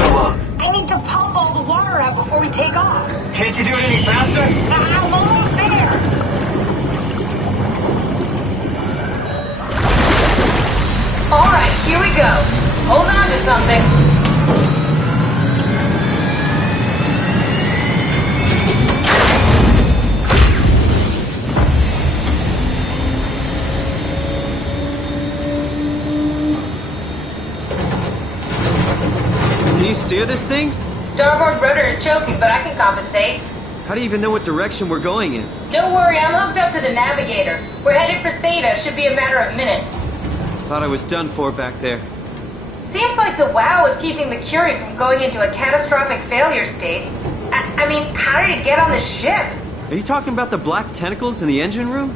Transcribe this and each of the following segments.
so long? I need to pump all the water out before we take off. Can't you do it any faster? I'm almost there. Alright, here we go. Hold on to something. Can you steer this thing? Starboard rudder is choking, but I can compensate. How do you even know what direction we're going in? Don't worry, I'm hooked up to the navigator. We're headed for Theta. Should be a matter of minutes. Thought I was done for back there. Seems like the WOW is keeping the Curie from going into a catastrophic failure state. I mean, how did it get on the ship? Are you talking about the black tentacles in the engine room?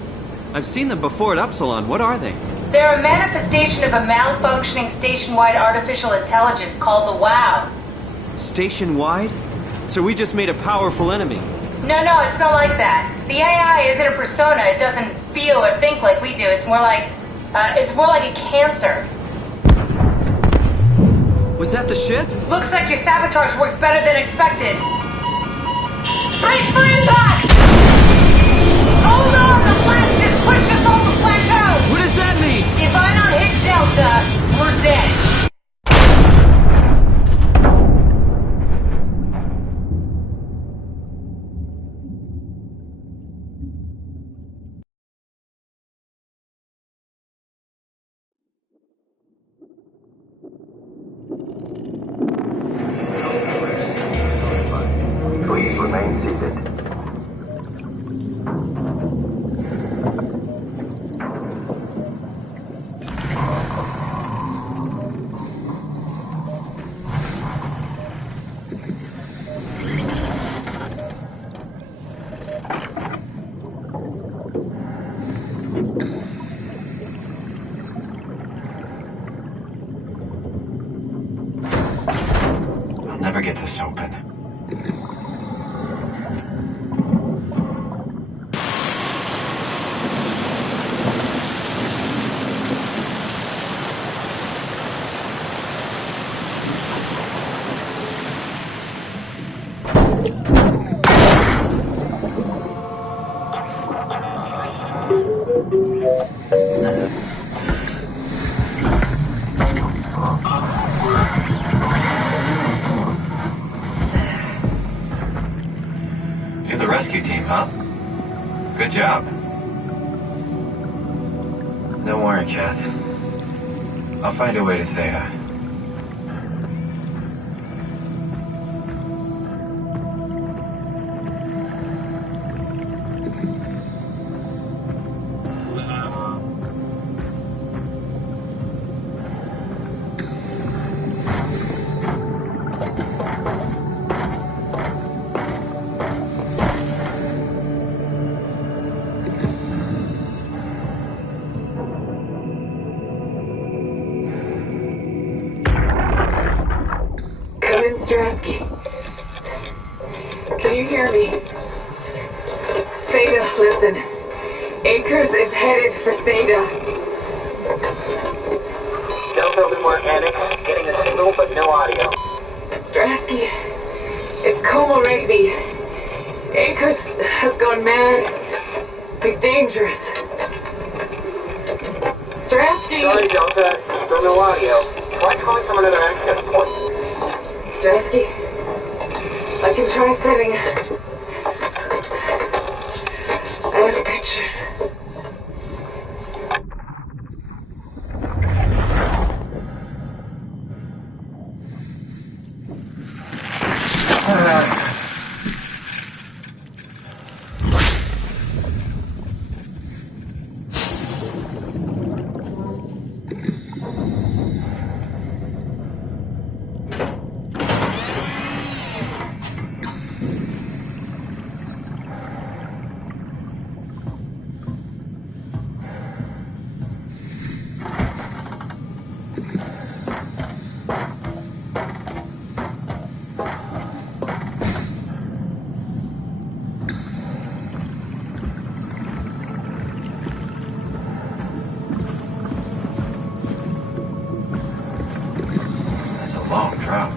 I've seen them before at Upsilon. What are they? They're a manifestation of a malfunctioning station-wide artificial intelligence called the WOW. Station-wide? So we just made a powerful enemy. No, it's not like that. The AI isn't a persona. It doesn't feel or think like we do. It's more like a cancer. Was that the ship? Looks like your sabotage worked better than expected. Brace for impact! Hold on! The blast just pushed us off the plateau! What does that mean? If I don't hit Delta, we're dead. Please remain seated. I'll never get this open. You're the rescue team, huh? Good job. Don't worry, Kath. I'll find a way to Thea. Can you hear me? Theta, listen. Akers is headed for Theta. Delta Lima Annex, getting a signal but no audio. Strasky, it's Como Rigby. Akers has gone mad. He's dangerous. Strasky! Sorry, Delta. Still no audio. Try calling from another access point. Strasky, I can try setting. I have pictures. Long drop.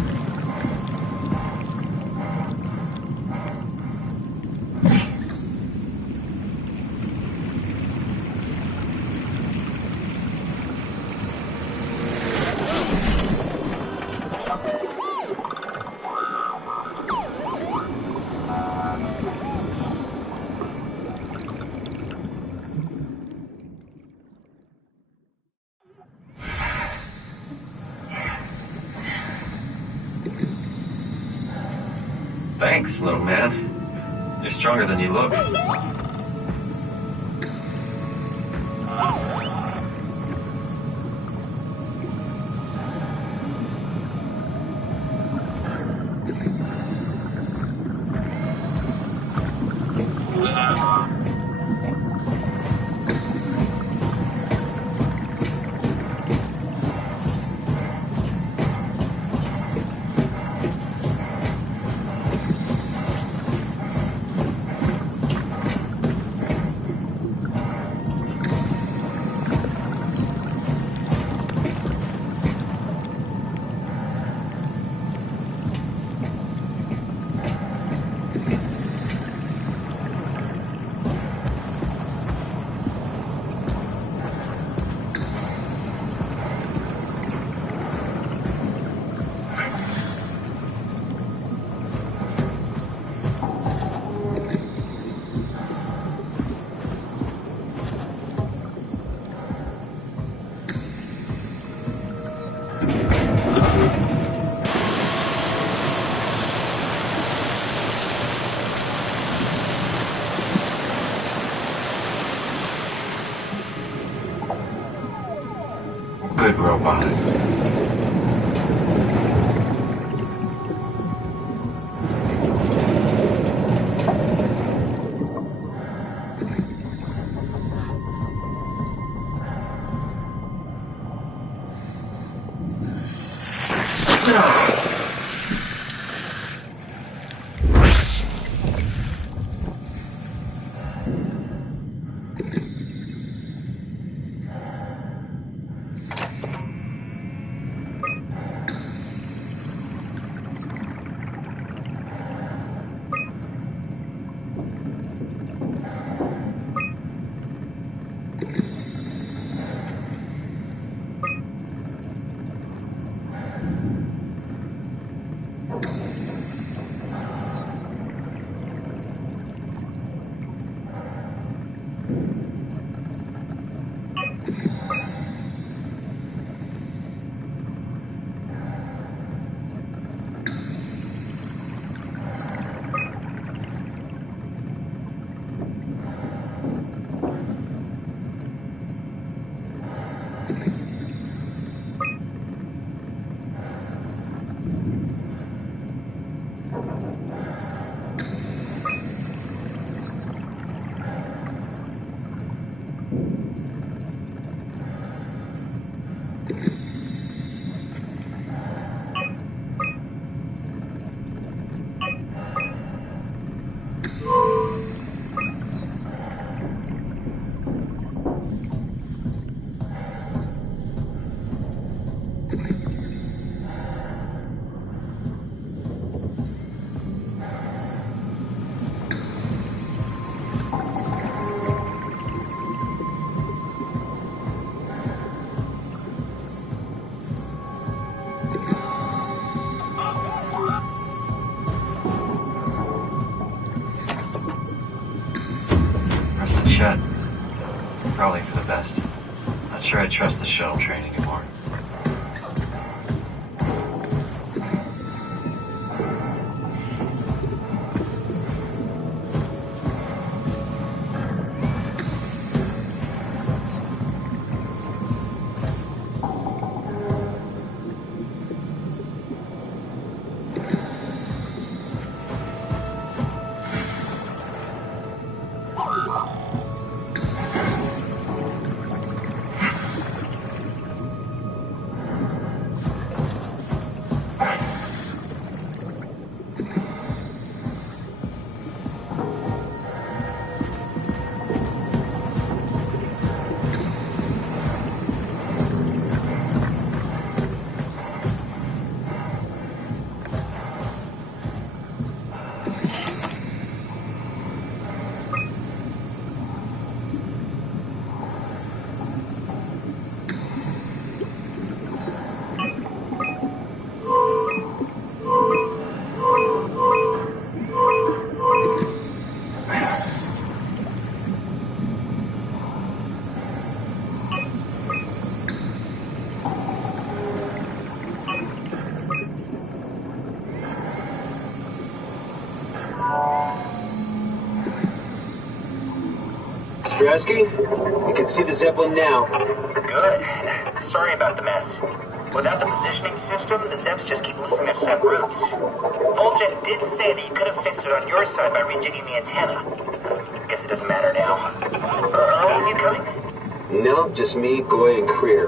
Thanks, little man. You're stronger than you look. Good robot. Shed. Probably for the best. Not sure I trust the shuttle train anymore. Andreski? You can see the Zeppelin now. Good. Sorry about the mess. Without the positioning system, the Zeps just keep losing their set routes. Voljet did say that you could have fixed it on your side by rejigging the antenna. Guess it doesn't matter now. Are all of you coming? No, just me, Goy, and Creer.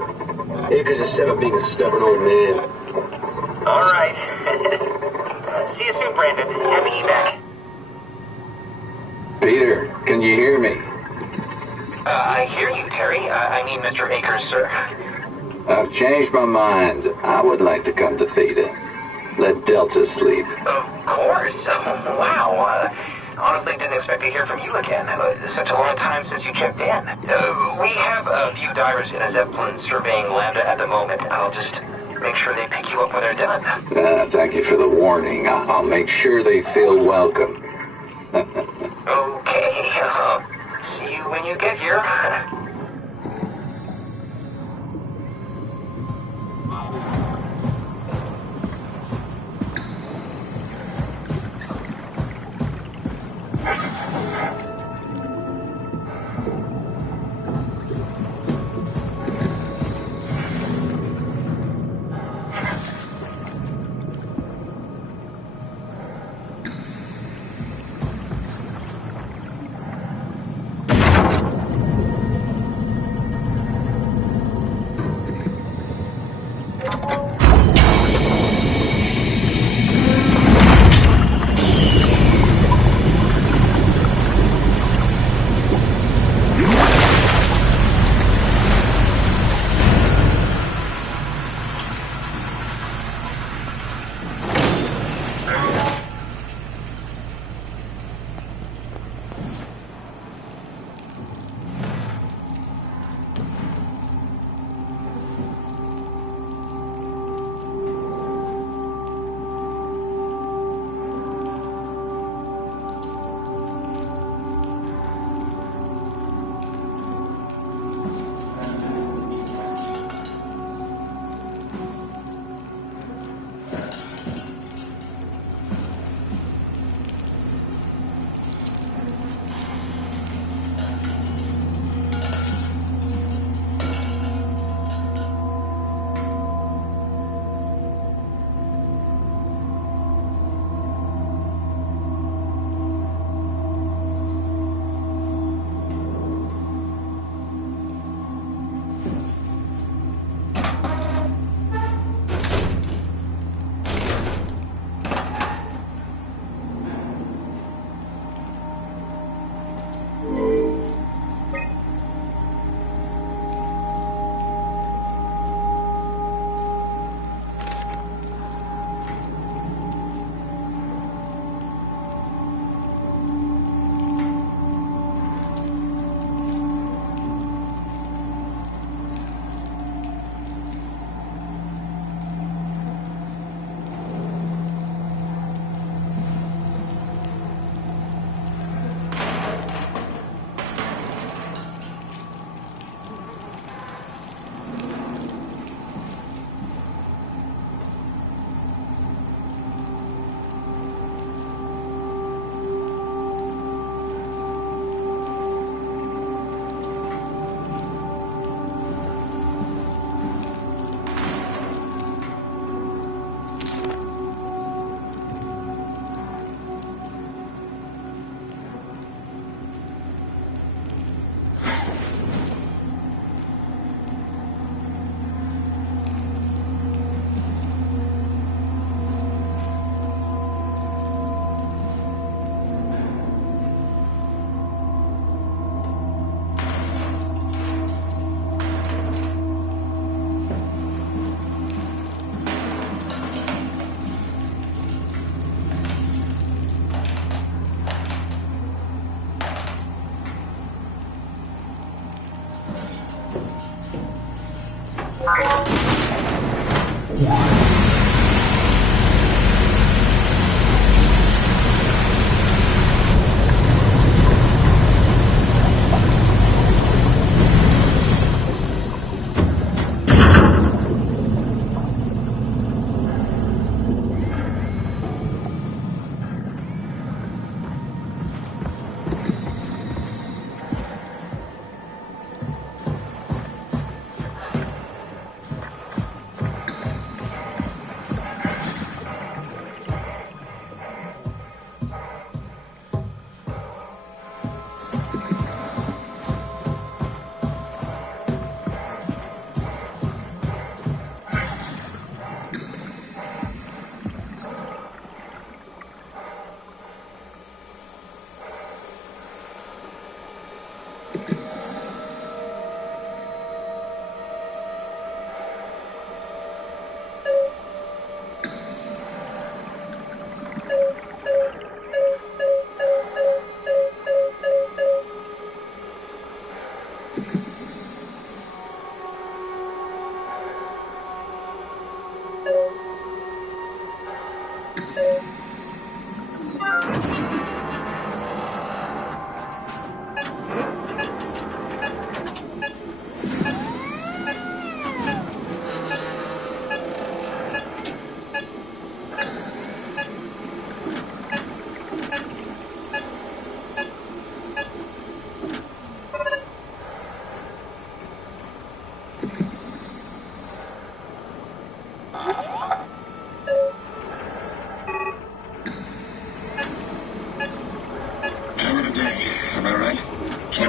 Akers is set up being a stubborn old man. All right. See you soon, Brandon. Happy evac. Peter, can you hear me? I hear you, Terry. I mean, Mr. Akers, sir. I've changed my mind. I would like to come to Theta. Let Delta sleep. Of course. Wow. Honestly, didn't expect to hear from you again. Such a long time since you checked in. We have a few divers in a Zeppelin surveying Lambda at the moment. I'll just make sure they pick you up when they're done. Thank you for the warning. I'll make sure they feel welcome. Okay. See you when you get here.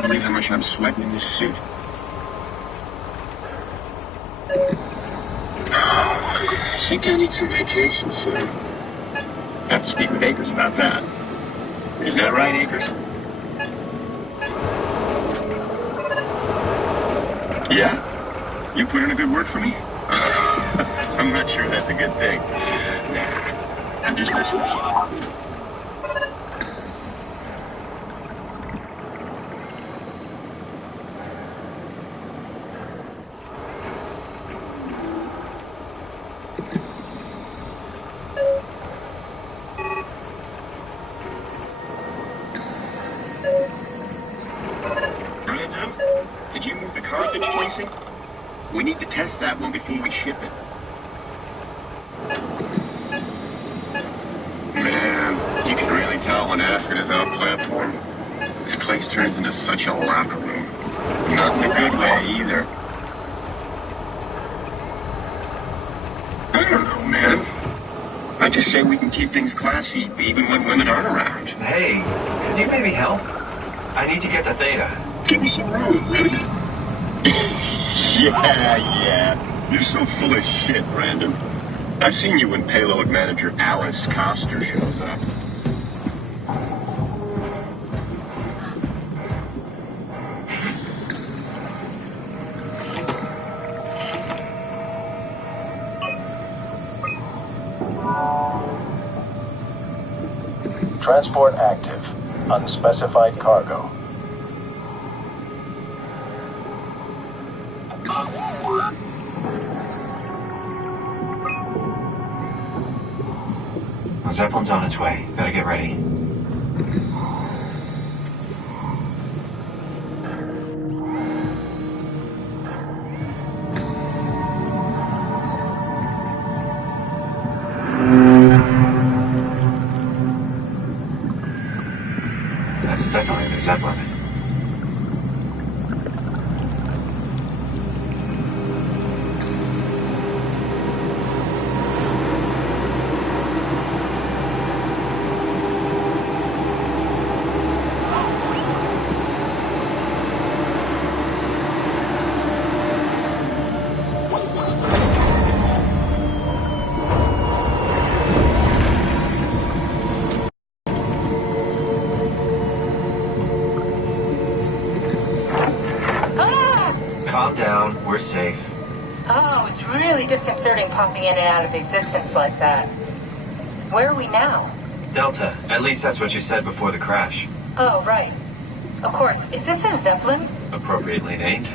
can't believe how much I'm sweating in this suit. I think I need some vacation soon. I have to speak with Akers about that. Isn't that right, Akers? Yeah? You put in a good word for me? I'm not sure that's a good thing. Nah, I'm just messing with you. We need to test that one before we ship it. Man, you can really tell when Ashford is off platform. This place turns into such a locker room. Not in a good way, either. I don't know, man. I just say we can keep things classy, even when women aren't around. Hey, could you maybe help? I need to get to Theta. Give me some room, really? Yeah. You're so full of shit, Brandon. I've seen you when payload manager Alice Coster shows up. Transport active. Unspecified cargo. The Zeppelin's on its way. Better get ready. That's definitely the Zeppelin. Calm down. We're safe. Oh, it's really disconcerting popping in and out of existence like that. Where are we now? Delta. At least that's what you said before the crash. Oh, right. Of course. Is this a Zeppelin? Appropriately named.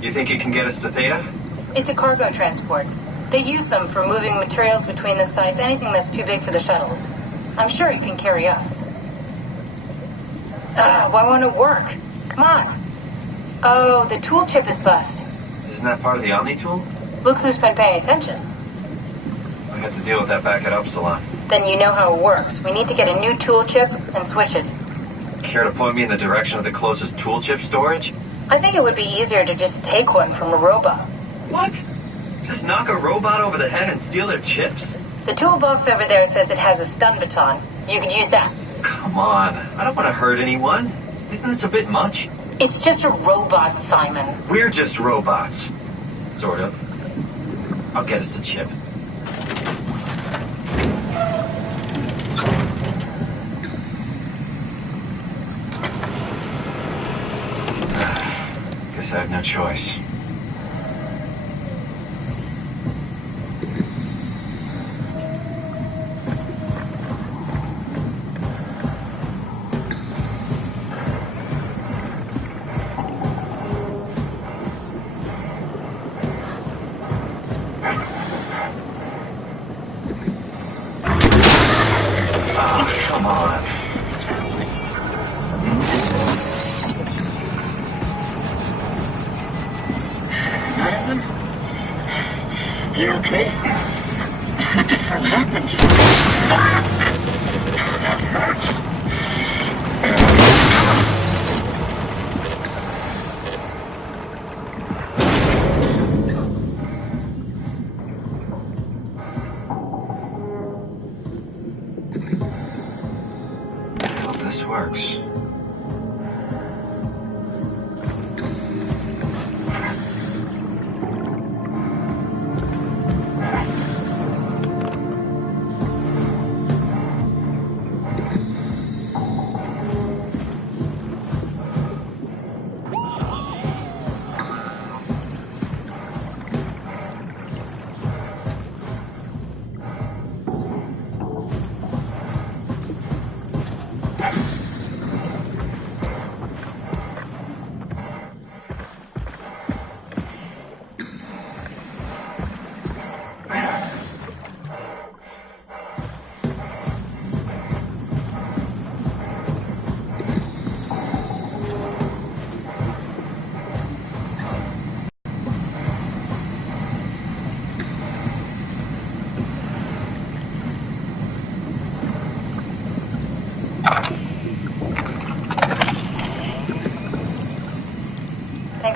You think it can get us to Theta? It's a cargo transport. They use them for moving materials between the sites, anything that's too big for the shuttles. I'm sure it can carry us. Why won't it work? Come on. Oh, the tool chip is bust. Isn't that part of the Omni tool? Look who's been paying attention. I had to deal with that back at Upsilon. Then you know how it works. We need to get a new tool chip and switch it. Care to point me in the direction of the closest tool chip storage? I think it would be easier to just take one from a robot. What? Just knock a robot over the head and steal their chips? The toolbox over there says it has a stun baton. You could use that. Come on. I don't want to hurt anyone. Isn't this a bit much? It's just a robot, Simon. We're just robots. Sort of. I'll get us a chip. Guess I have no choice. Come on. Brandon? You okay? What the hell happened? That hurts. This works.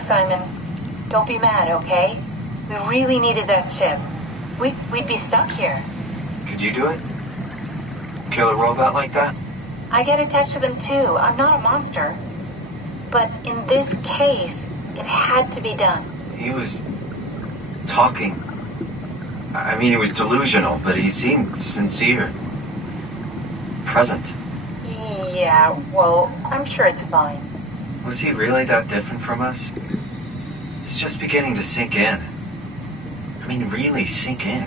Simon. Don't be mad, okay? We really needed that chip. We'd be stuck here. Could you do it? Kill a robot like that? I get attached to them too. I'm not a monster. But in this case, it had to be done. He was talking. I mean, he was delusional, but he seemed sincere. Present. Yeah, well, I'm sure it's fine. Was he really that different from us? It's just beginning to sink in. I mean, really sink in.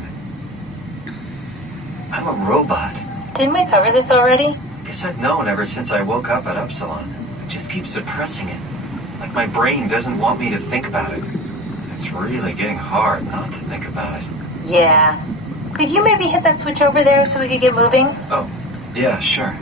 I'm a robot. Didn't we cover this already? Guess I've known ever since I woke up at Upsilon. I just keep suppressing it. Like my brain doesn't want me to think about it. It's really getting hard not to think about it. Yeah. Could you maybe hit that switch over there so we could get moving? Oh, yeah, sure.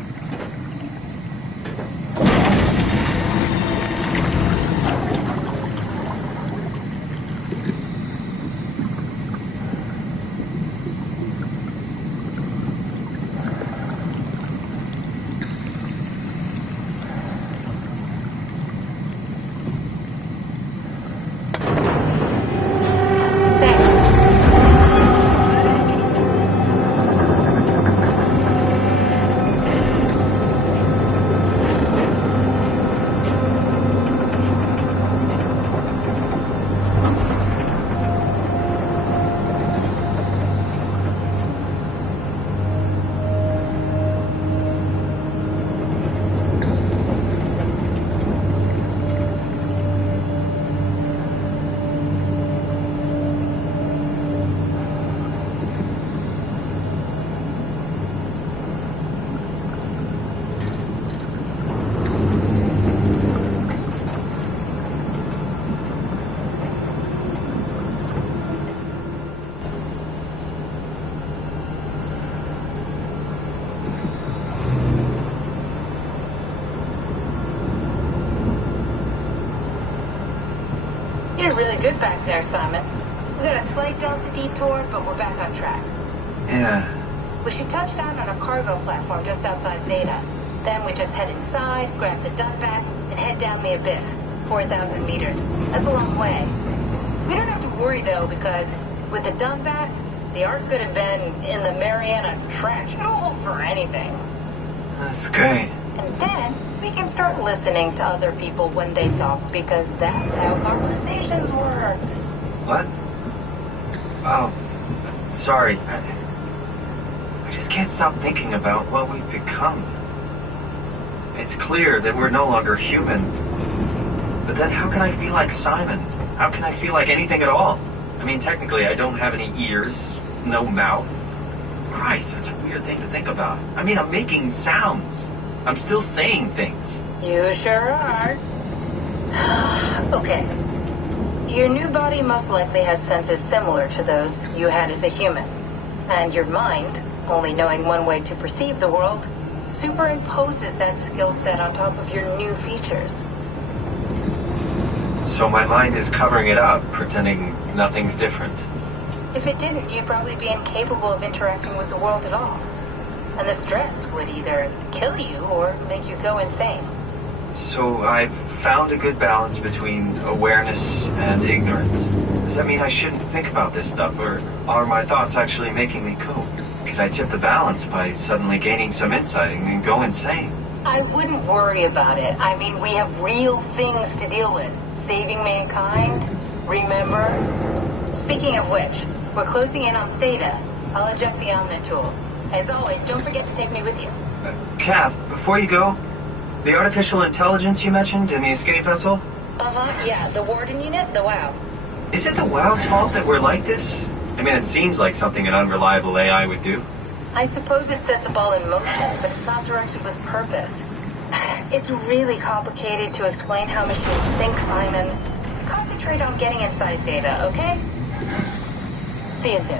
You're really good back there, Simon. We got a slight delta detour, but we're back on track. Yeah. We should touch down on a cargo platform just outside Theta. Then we just head inside, grab the Dunbat, and head down the abyss. 4,000 meters. That's a long way. We don't have to worry, though, because with the Dunbat, the Ark could have been in the Mariana trash. It'll hold for anything. That's great. And then we can start listening to other people when they talk, because that's how conversations work. What? Oh, sorry. I just can't stop thinking about what we've become. It's clear that we're no longer human. But then how can I feel like Simon? How can I feel like anything at all? I mean, technically, I don't have any ears, no mouth. Christ, that's a weird thing to think about. I mean, I'm making sounds. I'm still saying things. You sure are. Okay. Your new body most likely has senses similar to those you had as a human. And your mind, only knowing one way to perceive the world, superimposes that skill set on top of your new features. So my mind is covering it up, pretending nothing's different. If it didn't, you'd probably be incapable of interacting with the world at all. And the stress would either kill you or make you go insane. So I've found a good balance between awareness and ignorance. Does that mean I shouldn't think about this stuff, or are my thoughts actually making me cope? Could I tip the balance by suddenly gaining some insight and go insane? I wouldn't worry about it. I mean, we have real things to deal with. Saving mankind, remember? Speaking of which, we're closing in on Theta. I'll eject the Omnitool. As always, don't forget to take me with you. Kath, before you go, the artificial intelligence you mentioned in the escape vessel? Uh-huh, yeah, the Warden unit, the WOW. Is it the WOW's fault that we're like this? I mean, it seems like something an unreliable AI would do. I suppose it set the ball in motion, but it's not directed with purpose. It's really complicated to explain how machines think, Simon. Concentrate on getting inside Theta, okay? See you soon.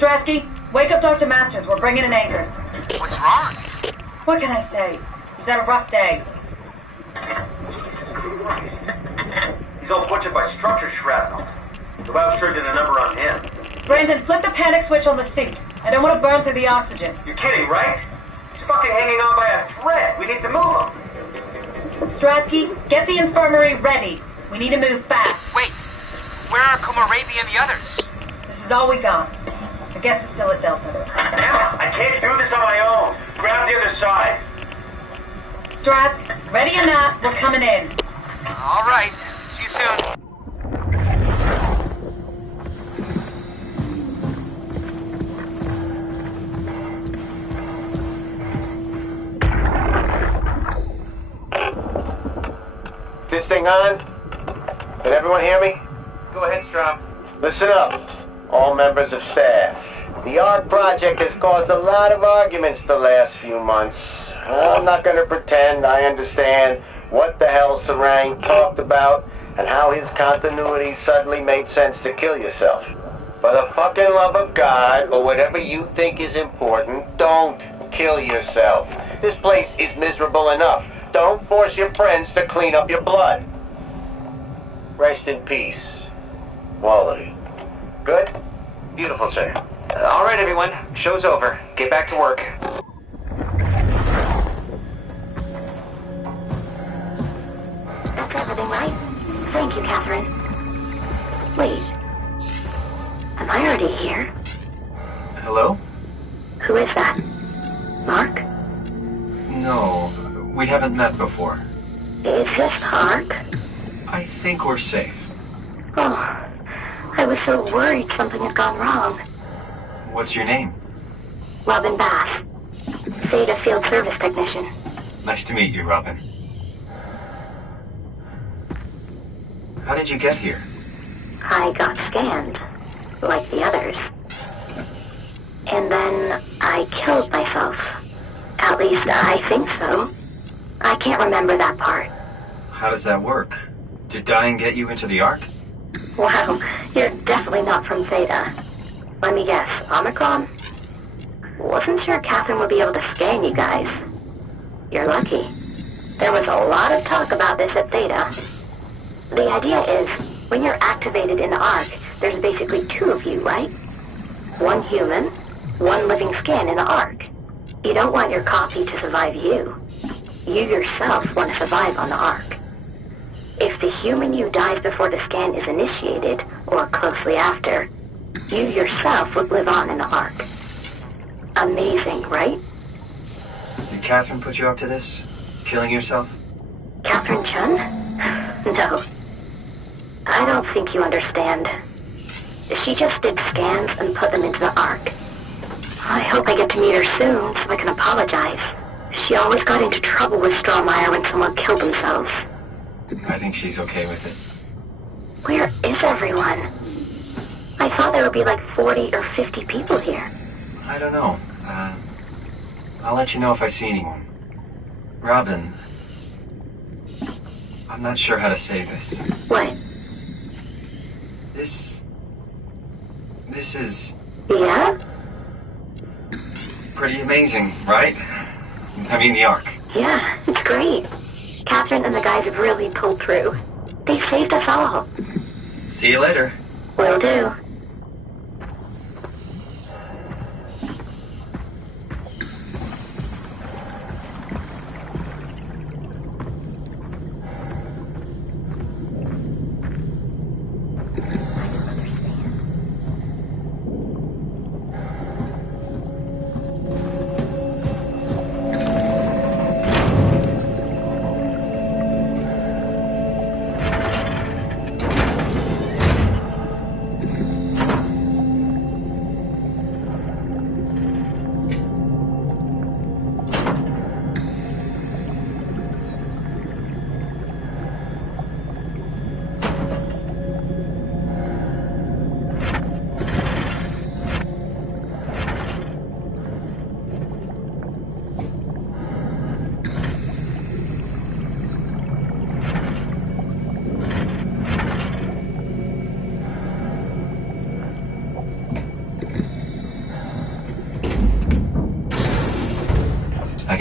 Strasky, wake up Dr. Masters. We're bringing in anchors. What's wrong? What can I say? He's had a rough day. Jesus Christ. He's all butchered by structure shrapnel. The valve sure did a number on him. Brandon, flip the panic switch on the suit. I don't want to burn through the oxygen. You're kidding, right? He's fucking hanging on by a thread. We need to move him. Strasky, get the infirmary ready. We need to move fast. Wait, where are Komorabi and the others? This is all we got. I guess it's still at Delta. Damn it, I can't do this on my own. Grab the other side. Strask, ready or not, we're coming in. All right, see you soon. This thing on? Can everyone hear me? Go ahead, Strom. Listen up, all members of staff. The ARC project has caused a lot of arguments the last few months. I'm not going to pretend I understand what the hell Sarang talked about and how his continuity suddenly made sense to kill yourself. For the fucking love of God, or whatever you think is important, don't kill yourself. This place is miserable enough. Don't force your friends to clean up your blood. Rest in peace, all of you. Good? Beautiful, sir. All right, everyone. Show's over. Get back to work. That's everything, right? Thank you, Catherine. Wait. Am I already here? Hello? Who is that? Mark? No, we haven't met before. Is this the ARC? I think we're safe. Oh, I was so worried something had gone wrong. What's your name? Robin Bass. Theta Field Service Technician. Nice to meet you, Robin. How did you get here? I got scanned, like the others. And then I killed myself. At least I think so. I can't remember that part. How does that work? Did dying get you into the ARC? Wow, you're definitely not from Theta. Let me guess, Omicron? Wasn't sure Catherine would be able to scan you guys. You're lucky. There was a lot of talk about this at Theta. The idea is, when you're activated in the ARC, there's basically two of you, right? One human, one living scan in the ARC. You don't want your copy to survive you. You yourself want to survive on the ARC. If the human you dies before the scan is initiated, or closely after, you yourself would live on in the ARC. Amazing, right? Did Catherine put you up to this? Killing yourself? Catherine Chun? No. I don't think you understand. She just did scans and put them into the ARC. I hope I get to meet her soon so I can apologize. She always got into trouble with Strohmeyer when someone killed themselves. I think she's okay with it. Where is everyone? I thought there would be like 40 or 50 people here. I don't know. I'll let you know if I see anyone. Robin, I'm not sure how to say this. What? This is... Yeah? Pretty amazing, right? I mean, the ARC. Yeah, it's great. Catherine and the guys have really pulled through. They saved us all. See you later. Will do.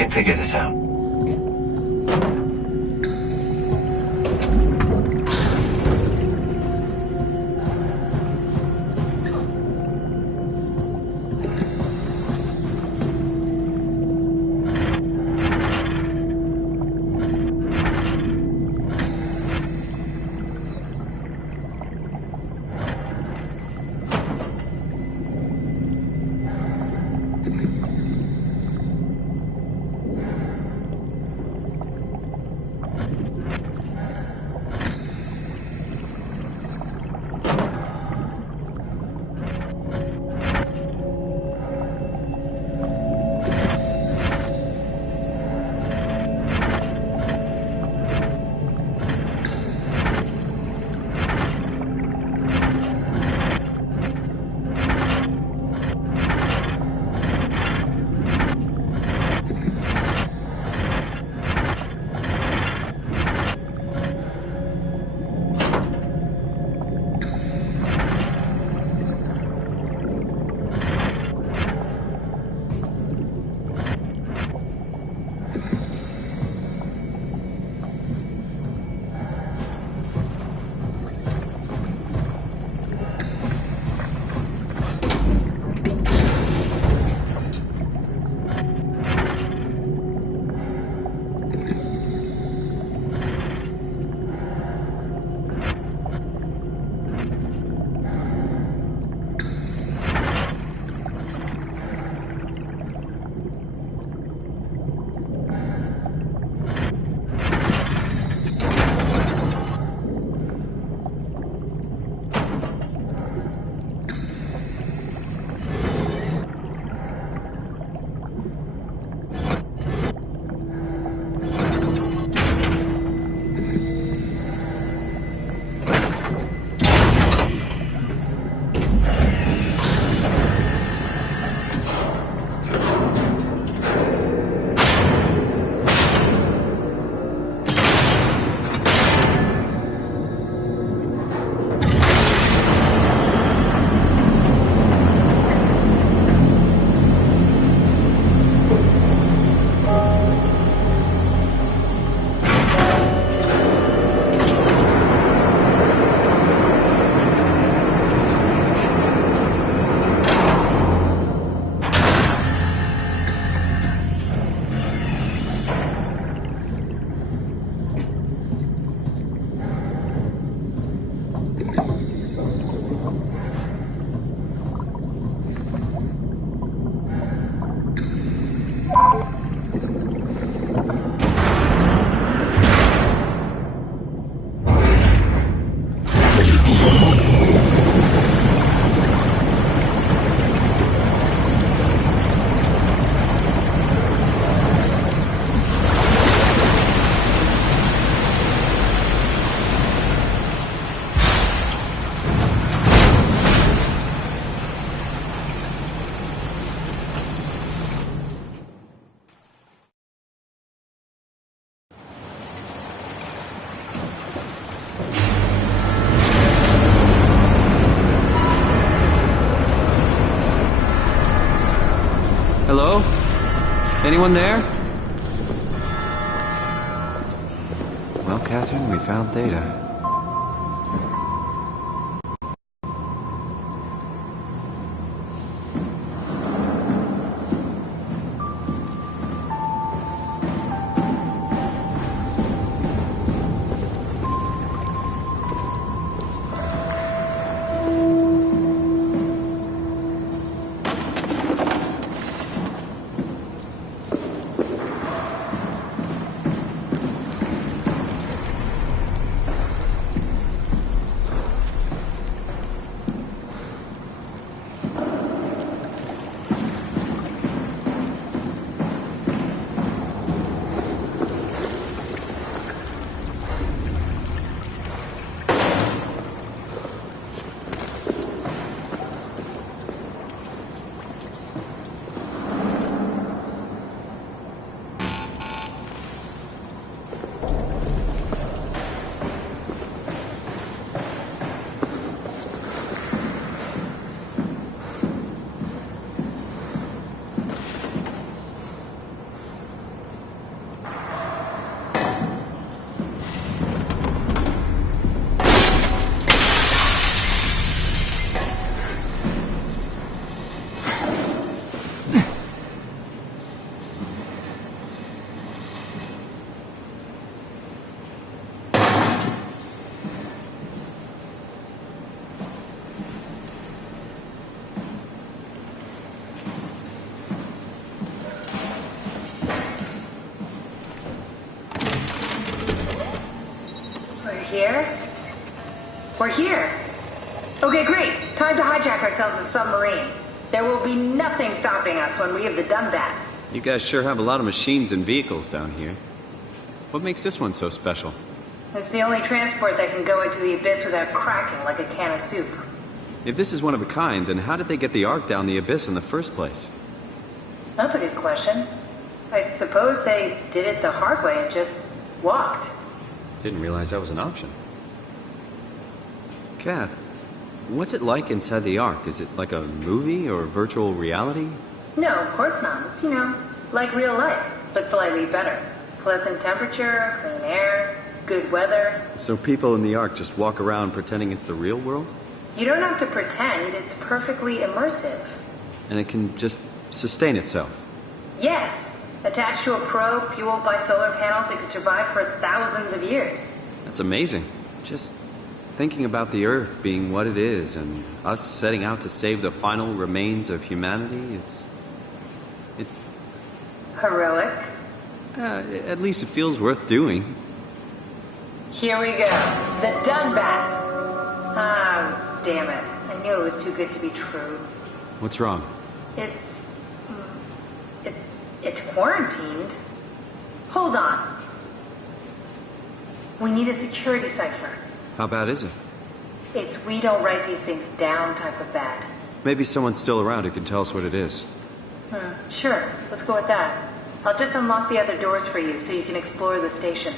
can figure this out. Hello? Anyone there? Well, Catherine, we found Theta. We're here. Okay, great. Time to hijack ourselves a submarine. There will be nothing stopping us when we have the Dunbat. You guys sure have a lot of machines and vehicles down here. What makes this one so special? It's the only transport that can go into the abyss without cracking like a can of soup. If this is one of a kind, then how did they get the Ark down the abyss in the first place? That's a good question. I suppose they did it the hard way and just walked. Didn't realize that was an option. Kath, what's it like inside the Ark? Is it like a movie or virtual reality? No, of course not. It's, like real life, but slightly better. Pleasant temperature, clean air, good weather. So people in the Ark just walk around pretending it's the real world? You don't have to pretend, it's perfectly immersive. And it can just sustain itself? Yes. Attached to a probe fueled by solar panels, it can survive for thousands of years. That's amazing. Just thinking about the Earth being what it is and us setting out to save the final remains of humanity, it's... Heroic? At least it feels worth doing. Here we go. The Dunbat. Ah, damn it. I knew it was too good to be true. What's wrong? It's quarantined. Hold on. We need a security cipher. How bad is it? It's we don't write these things down type of bad. Maybe someone's still around who can tell us what it is. Sure. Let's go with that. I'll just unlock the other doors for you so you can explore the station.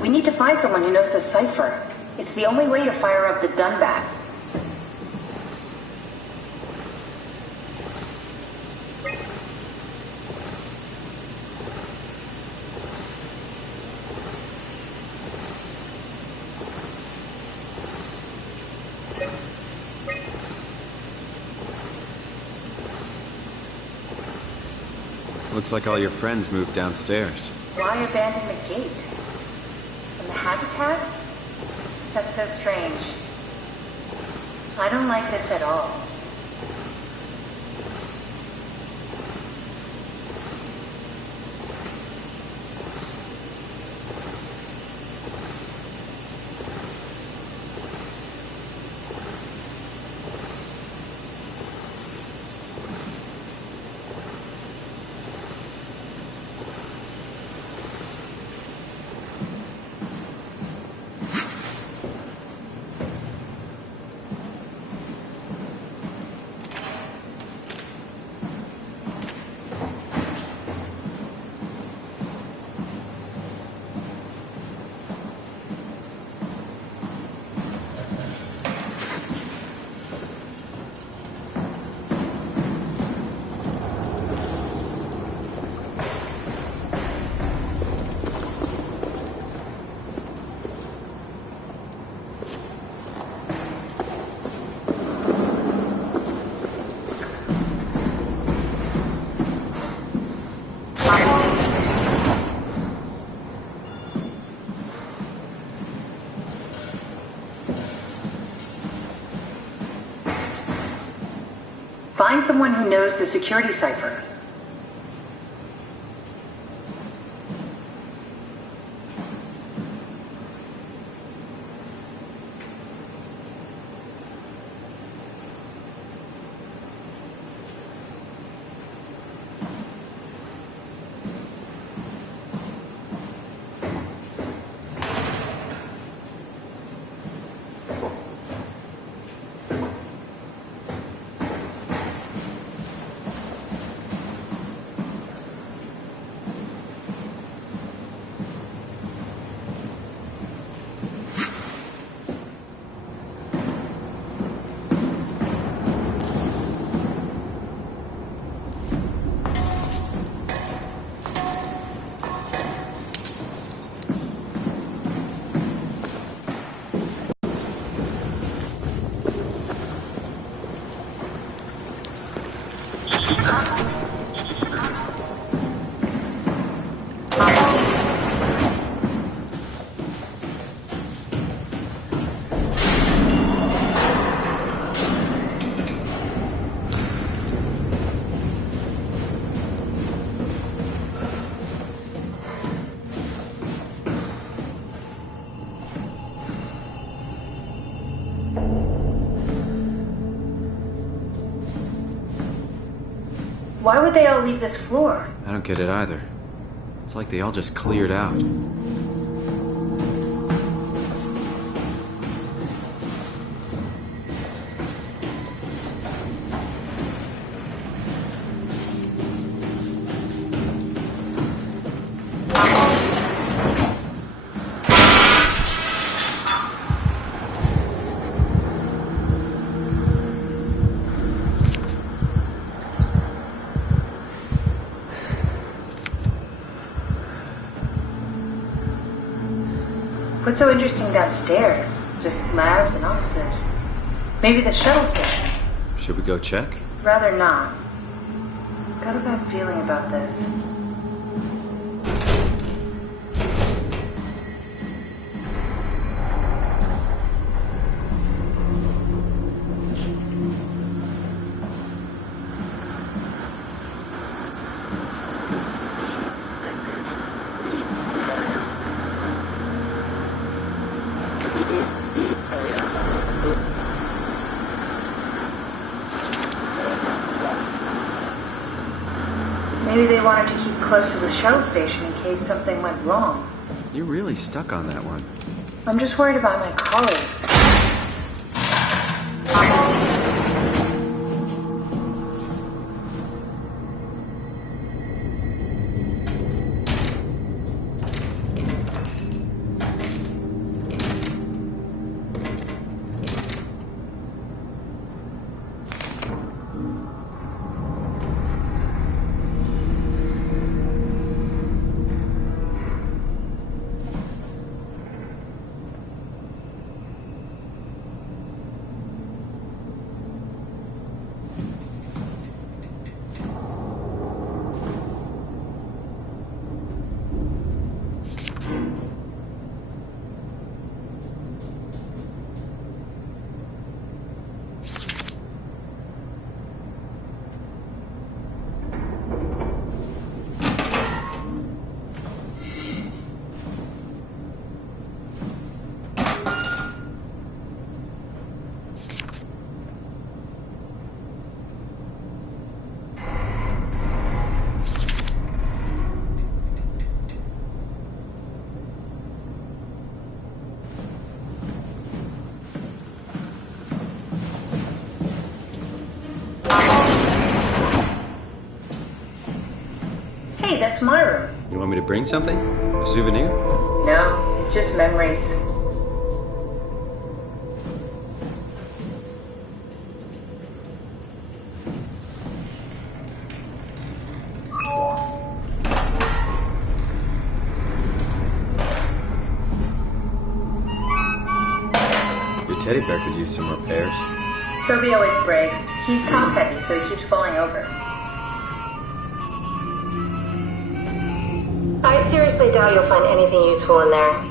We need to find someone who knows the cipher. It's the only way to fire up the Dunbat. Looks like all your friends moved downstairs. Why abandon the gate? And the habitat? That's so strange. I don't like this at all. Find someone who knows the security cipher. Why would they all leave this floor? I don't get it either. It's like they all just cleared out. What's so interesting downstairs? Just labs and offices. Maybe the shuttle station. Should we go check? Rather not. Got a bad feeling about this. Maybe they wanted to keep close to the shuttle station in case something went wrong. You're really stuck on that one. I'm just worried about my colleagues. Hey, that's my room. You want me to bring something? A souvenir? No, it's just memories. Your teddy bear could use some repairs. Toby always breaks. He's top heavy, so he keeps falling over. I seriously doubt you'll find anything useful in there.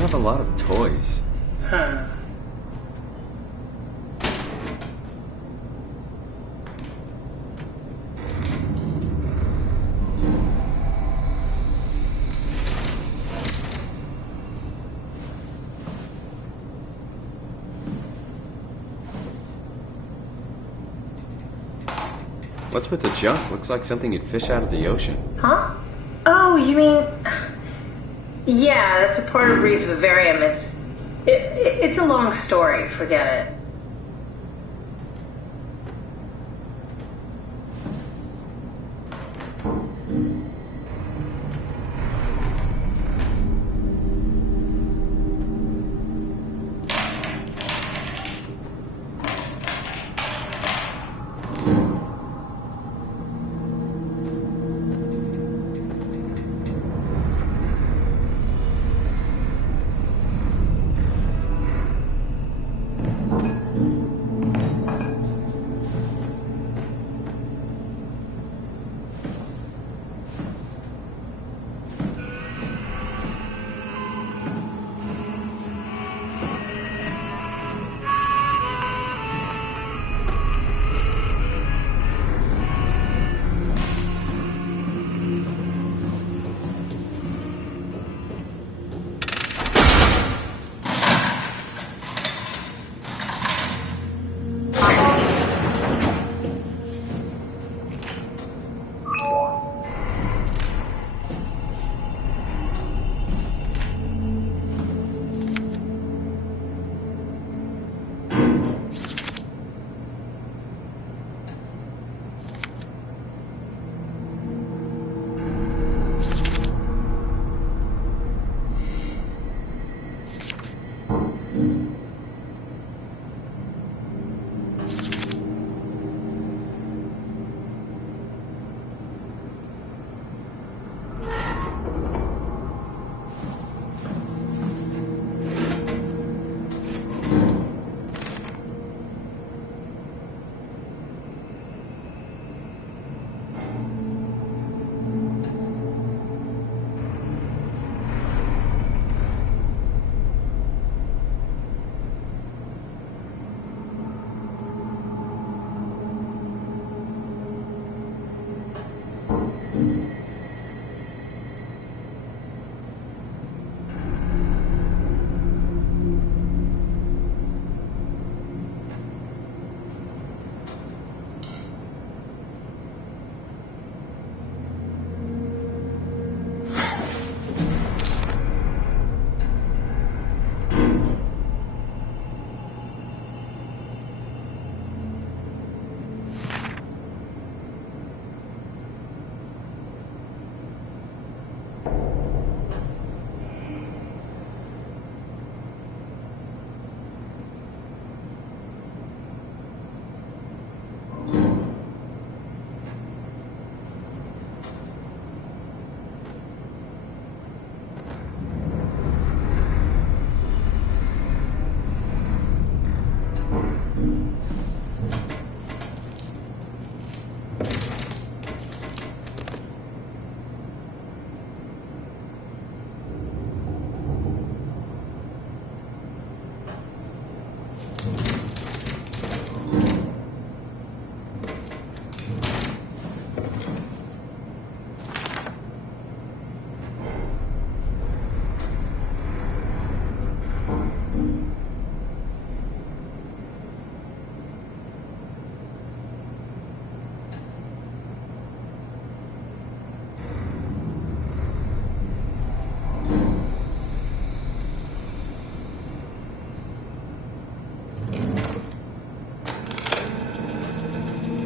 have a lot of toys. Huh. What's with the junk? Looks like something you'd fish out of the ocean. Huh? Oh, you mean... Yeah, that's a part of Reed's vivarium. It's a long story. Forget it.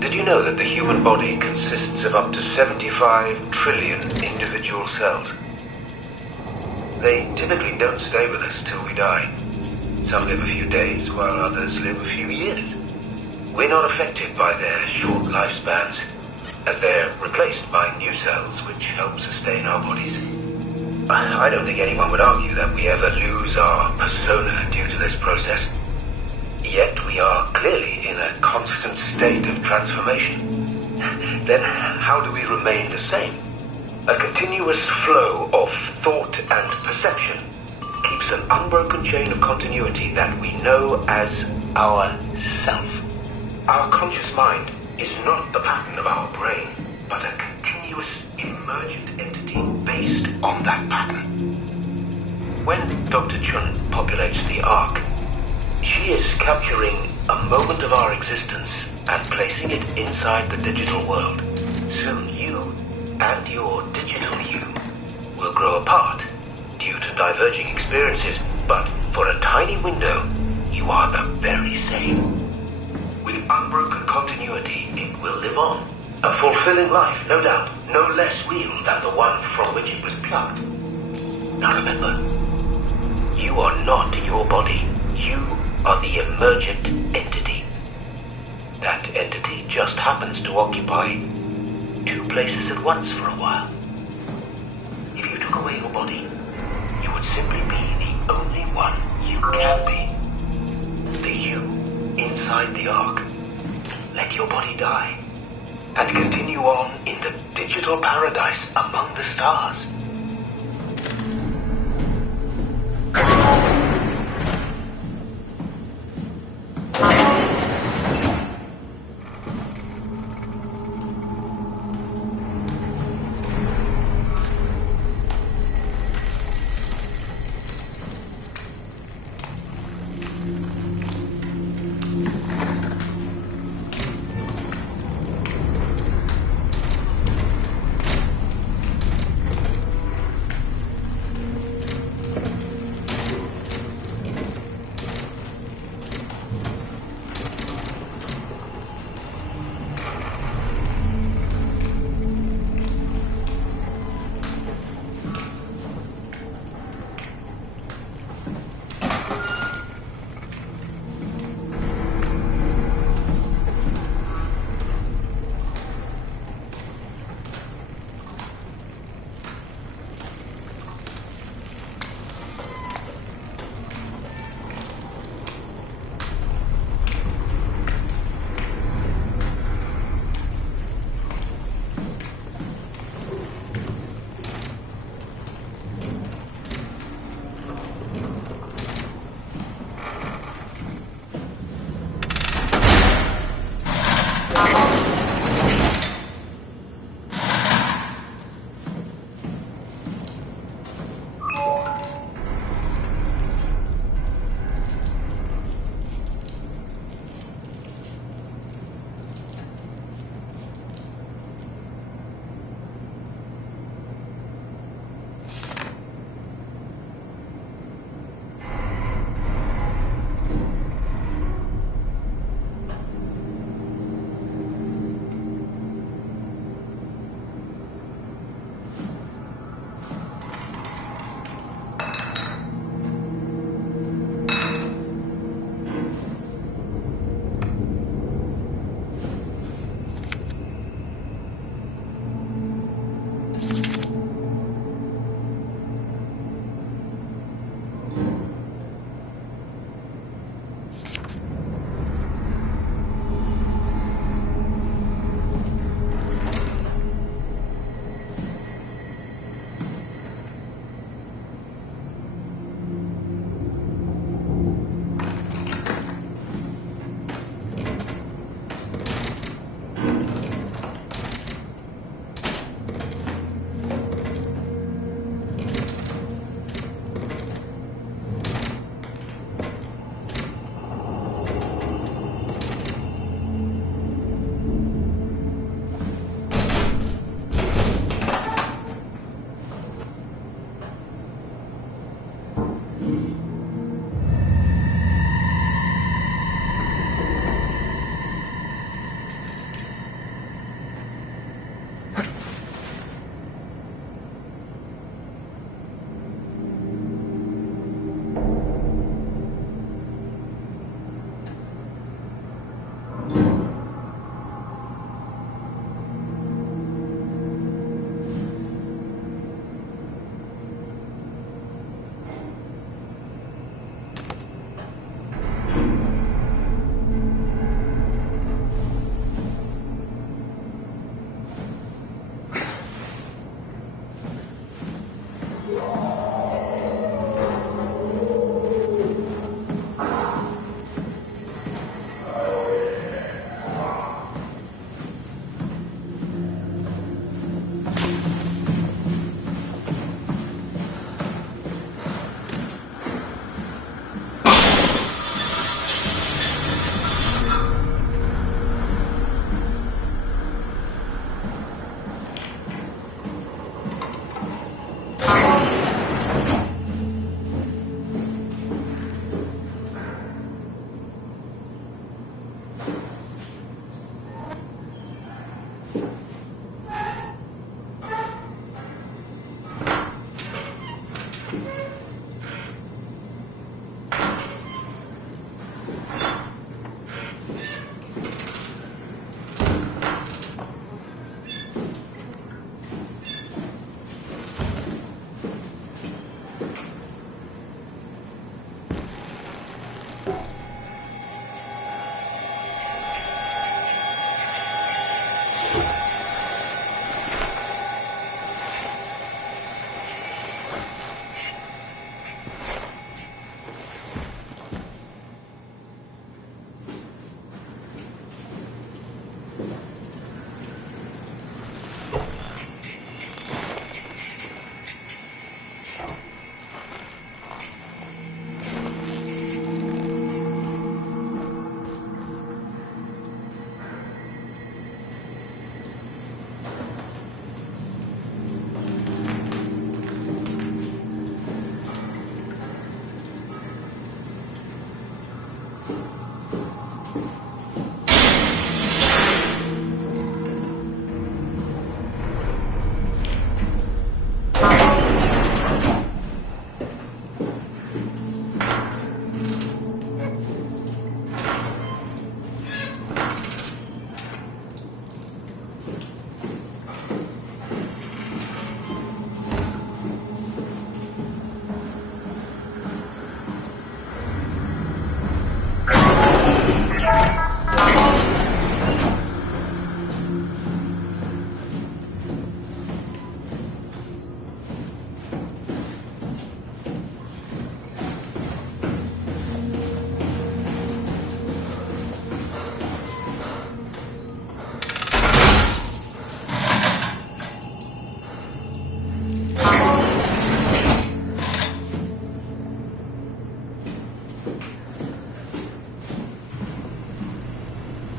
Did you know that the human body consists of up to 75 trillion individual cells? They typically don't stay with us till we die. Some live a few days, while others live a few years. We're not affected by their short lifespans, as they're replaced by new cells which help sustain our bodies. I don't think anyone would argue that we ever lose our persona due to this process. Yet we are clearly in a constant state of transformation. Then how do we remain the same? A continuous flow of thought and perception, keeps an unbroken chain of continuity that we know as our self. Our conscious mind is not the pattern of our brain, but a continuous emergent entity based on that pattern. When Dr. Chun populates the Ark, she is capturing a moment of our existence and placing it inside the digital world. Soon you and your digital you will grow apart due to diverging experiences, but for a tiny window, you are the very same. With unbroken continuity, it will live on. A fulfilling life, no doubt, no less real than the one from which it was plucked. Now remember, you are not your body. You are the emergent entity. That entity just happens to occupy two places at once for a while. If you took away your body, you would simply be the only one you can be. The you inside the Ark. Let your body die and continue on in the digital paradise among the stars.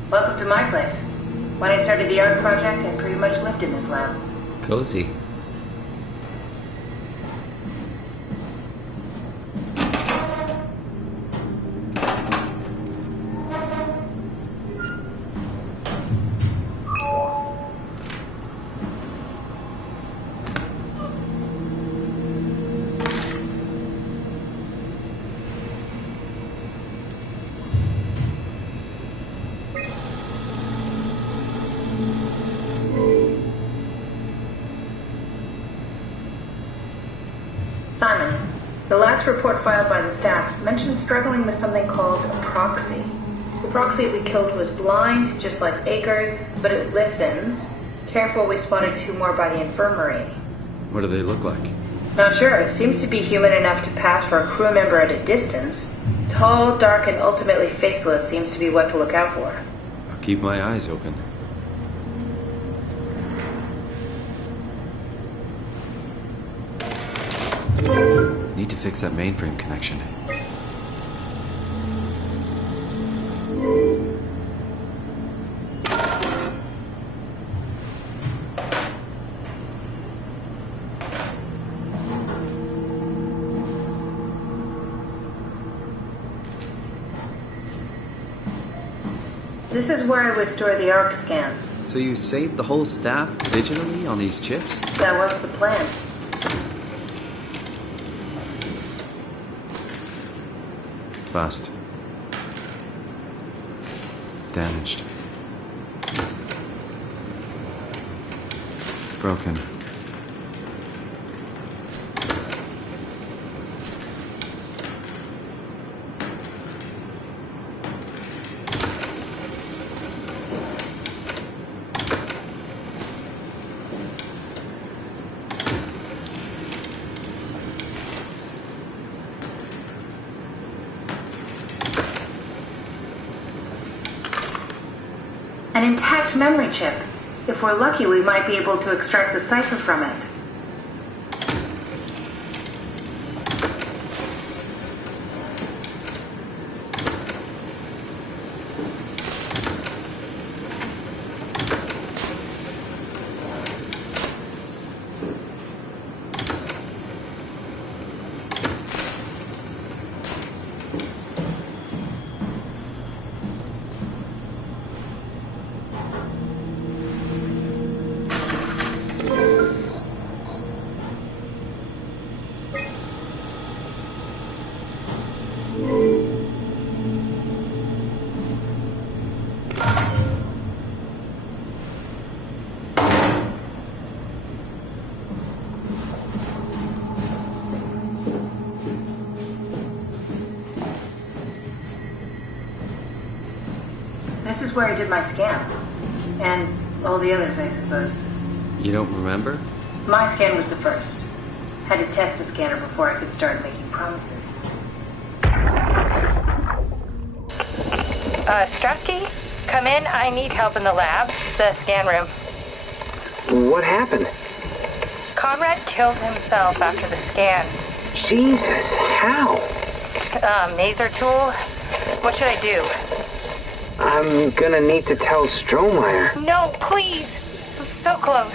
Welcome to my place. When I started the art project, I pretty much lived in this lab. Cozy. Simon, the last report filed by the staff mentioned struggling with something called a proxy. The proxy we killed was blind, just like Akers, but it listens. Careful, we spotted 2 more by the infirmary. What do they look like? Not sure. It seems to be human enough to pass for a crew member at a distance. Tall, dark, and ultimately faceless seems to be what to look out for. I'll keep my eyes open. Need to fix that mainframe connection. This is where I would store the ARC scans. So you saved the whole staff digitally on these chips? That was the plan. Bust. Damaged. Broken. An intact memory chip. If we're lucky, we might be able to extract the cipher from it. this is where I did my scan. And all the others, I suppose. You don't remember? My scan was the first. Had to test the scanner before I could start making promises. Strasky? Come in. I need help in the lab. The scan room. What happened? Conrad killed himself after the scan. Jesus, how? Maser tool? What should I do? I'm gonna need to tell Strohmeyer. No, please! I'm so close.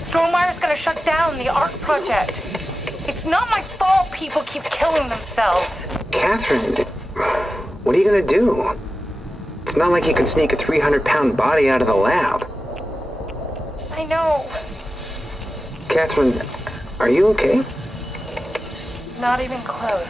Strohmeyer's gonna shut down the ARC project. It's not my fault people keep killing themselves. Catherine, what are you gonna do? It's not like you can sneak a 300-pound body out of the lab. I know. Catherine, are you okay? Not even close.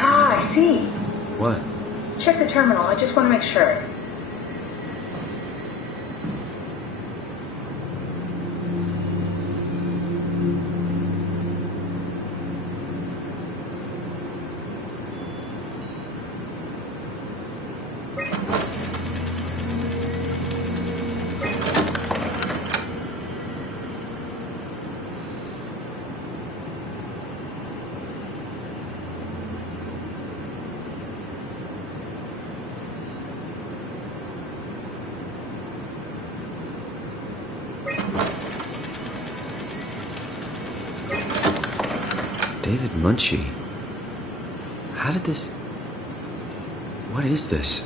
Ah, I see. What? Check the terminal. I just want to make sure. David Munchie. How did this... What is this?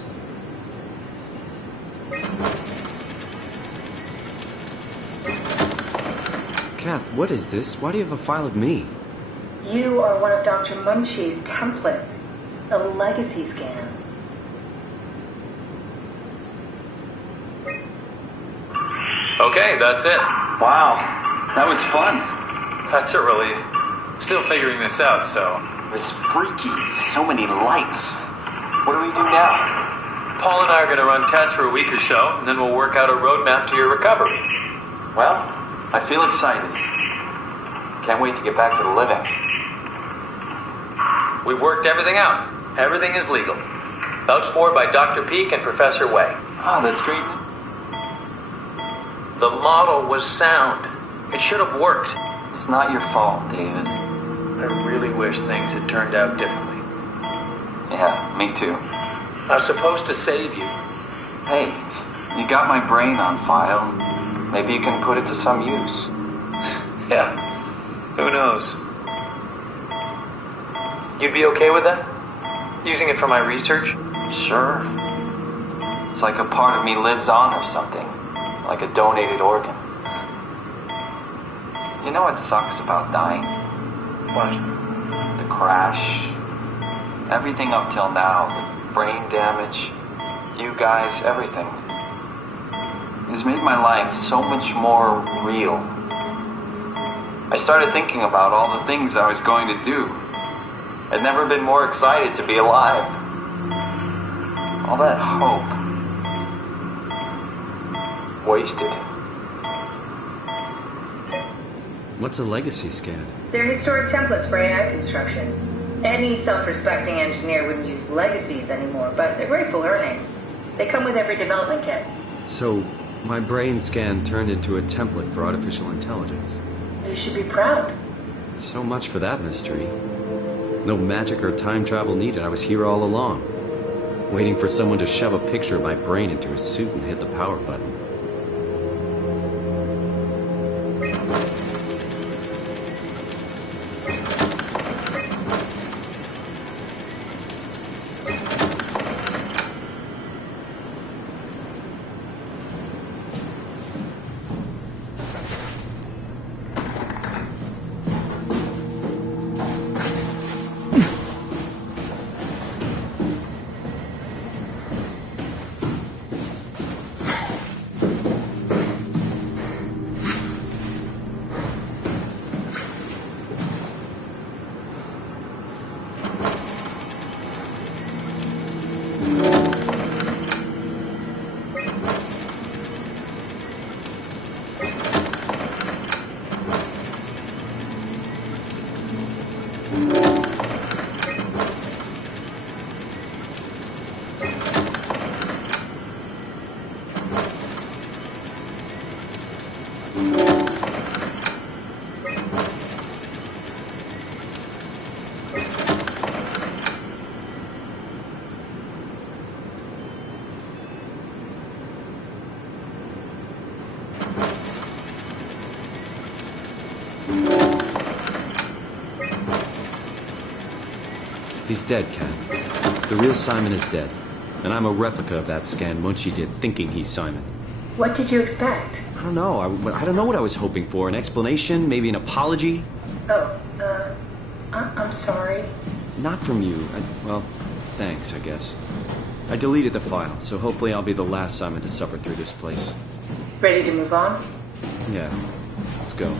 Kath, what is this? Why do you have a file of me? You are one of Dr. Munchie's templates. A legacy scan. Okay, that's it. Wow, that was fun. That's a relief. Still figuring this out, so... It was freaky. So many lights. What do we do now? Paul and I are going to run tests for a week or so, and then we'll work out a roadmap to your recovery. Well, I feel excited. Can't wait to get back to the living. We've worked everything out. Everything is legal. Vouched for by Dr. Peake and Professor Way. Oh, that's great. The model was sound. It should have worked. It's not your fault, David. I really wish things had turned out differently. Yeah, me too. I was supposed to save you. Hey, you got my brain on file. Maybe you can put it to some use. Yeah, who knows? You'd be okay with that? Using it for my research? Sure. It's like a part of me lives on or something. Like a donated organ. You know what sucks about dying? What? The crash. Everything up till now. The brain damage. You guys, everything. It's made my life so much more real. I started thinking about all the things I was going to do. I'd never been more excited to be alive. All that hope. Wasted. What's a legacy scan? They're historic templates for AI construction. Any self-respecting engineer wouldn't use legacies anymore, but they're great for learning. They come with every development kit. So, my brain scan turned into a template for artificial intelligence. You should be proud. So much for that mystery. No magic or time travel needed. I was here all along. Waiting for someone to shove a picture of my brain into a suit and hit the power button. He's dead, Kat. The real Simon is dead. And I'm a replica of that scan Munchie did, thinking he's Simon. What did you expect? I don't know. I don't know what I was hoping for. An explanation? Maybe an apology? Oh, I'm sorry. Not from you. Well, thanks, I guess. I deleted the file, so hopefully I'll be the last Simon to suffer through this place. Ready to move on? Yeah. Let's go.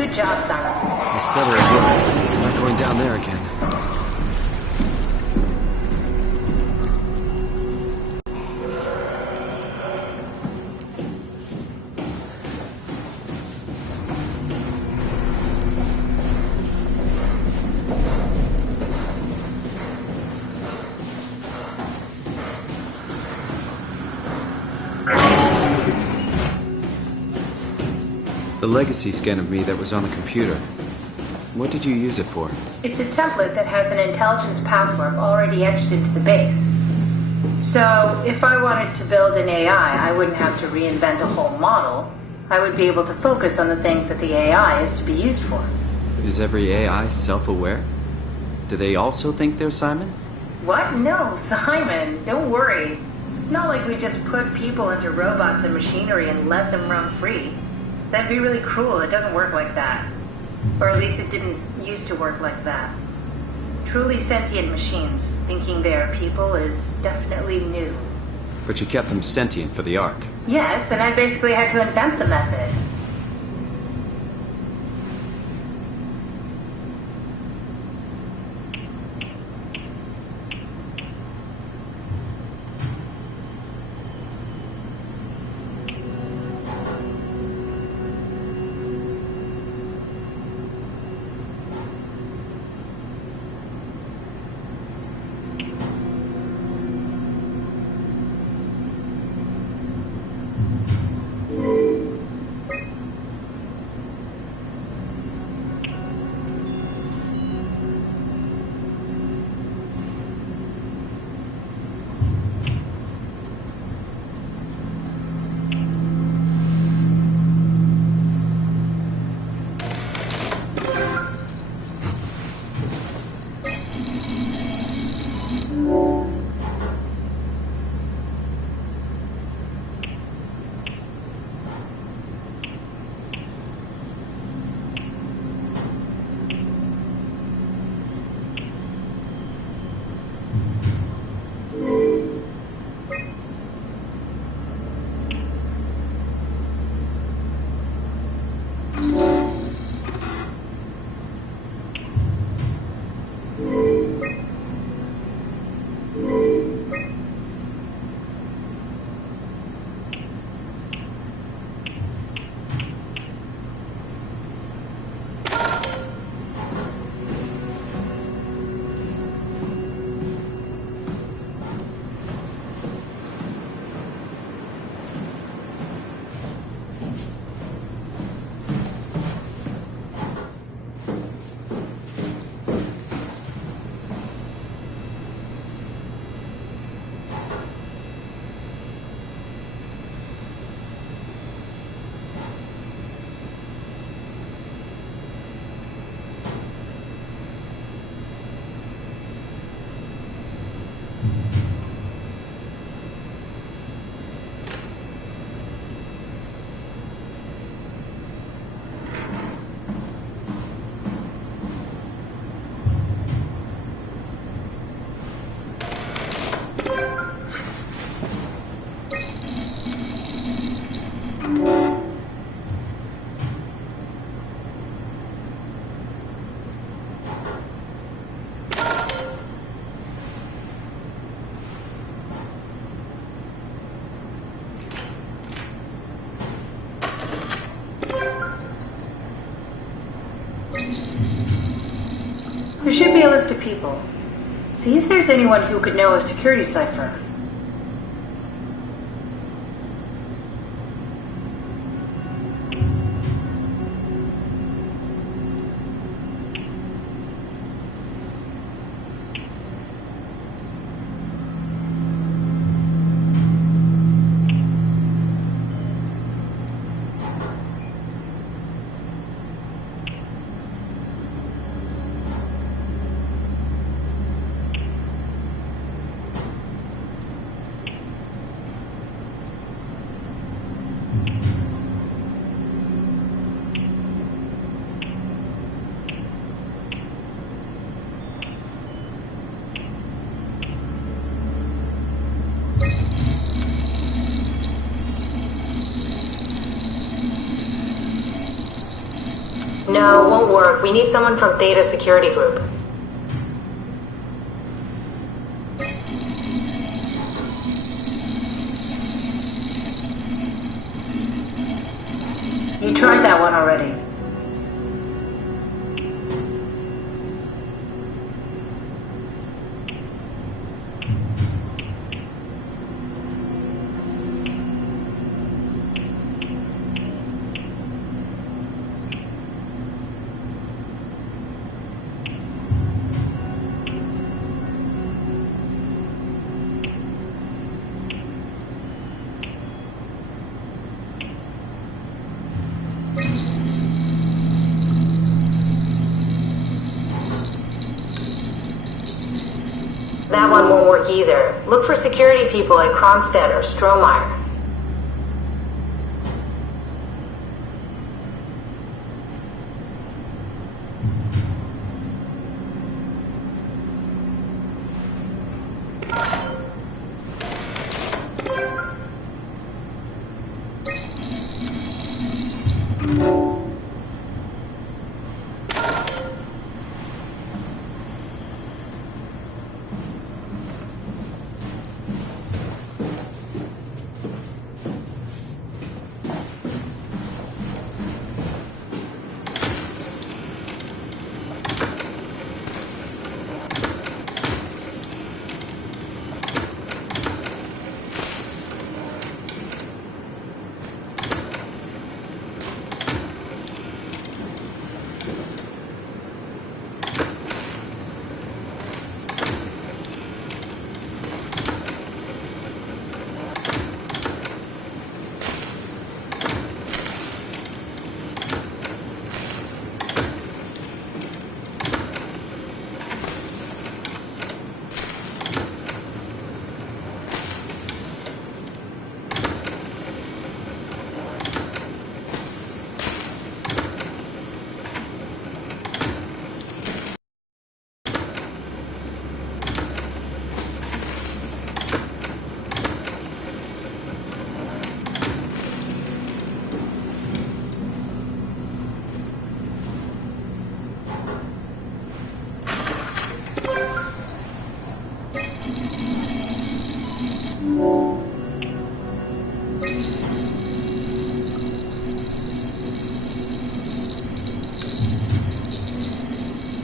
Good job, Simon. It's better it worked. I'm not going down there again. The legacy scan of me that was on the computer. What did you use it for? It's a template that has an intelligence pathwork already etched into the base. So, if I wanted to build an AI, I wouldn't have to reinvent a whole model. I would be able to focus on the things that the AI is to be used for. Is every AI self-aware? Do they also think they're Simon? What? No, Simon, don't worry. It's not like we just put people into robots and machinery and let them run free. That'd be really cruel. It doesn't work like that. Or at least it didn't used to work like that. Truly sentient machines thinking they are people is definitely new. But you kept them sentient for the Ark. Yes, and I basically had to invent the method. There should be a list of people. See if there's anyone who could know a security cipher. No, it won't work. We need someone from Theta Security Group. You tried that one already. That one won't work either. Look for security people at Kronstadt or Strohmeyer.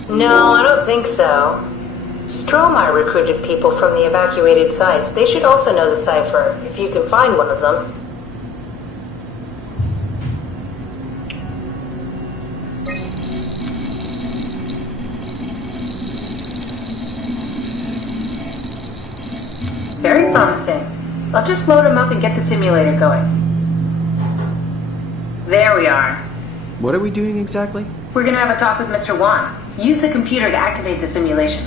No, I don't think so. Soma recruited people from the evacuated sites. They should also know the cipher, if you can find one of them. Very promising. I'll just load him up and get the simulator going. There we are. What are we doing exactly? We're gonna have a talk with Mr. Wan. Use the computer to activate the simulation.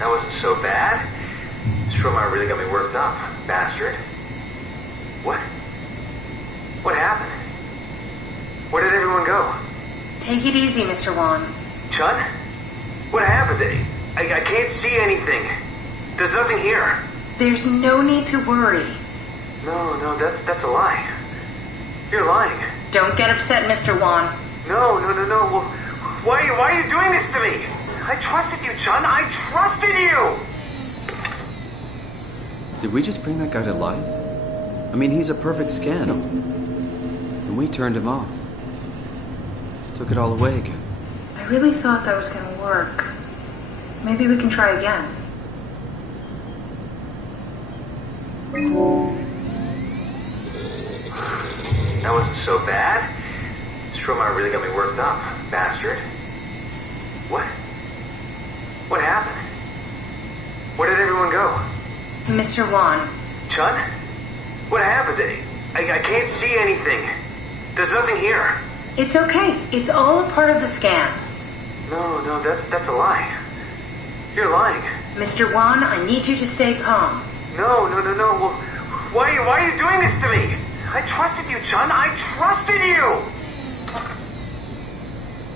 That wasn't so bad. Soma really got me worked up, bastard. What happened? Where did everyone go? Take it easy, Mr. Wan. Chun? What happened? I can't see anything. There's nothing here. There's no need to worry. No, that's a lie. You're lying. Don't get upset, Mr. Wan. No. Well, why are you doing this to me? I trusted you, Chun. I trusted you! Did we just bring that guy to life? I mean, he's a perfect scan. And we turned him off. Took it all away again. I really thought that was gonna work. Maybe we can try again. That wasn't so bad. Soma really got me worked up, bastard. What happened? Where did everyone go? Mr. Wan. Chun? What happened? I can't see anything. There's nothing here. It's okay. It's all a part of the scan. No, that's a lie. You're lying. Mr. Wan, I need you to stay calm. No. Well, why are you doing this to me? I trusted you, Chun. I trusted you!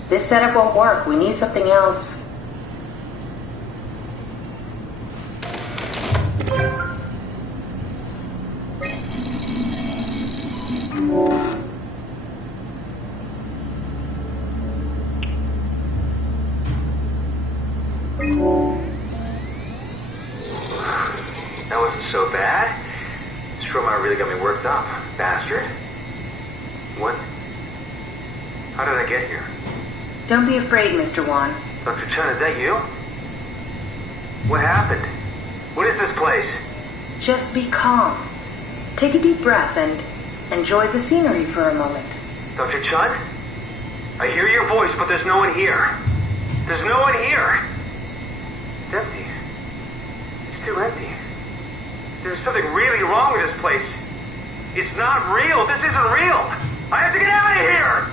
This setup won't work. We need something else. That wasn't so bad. Soma really got me worked up, bastard. What? How did I get here? Don't be afraid, Mr. Wan. Dr. Chun, is that you? What happened? What is this place? Just be calm. Take a deep breath and enjoy the scenery for a moment. Dr. Chun? I hear your voice, but there's no one here. There's no one here. It's empty. It's too empty. There's something really wrong with this place. It's not real. This isn't real. I have to get out of here!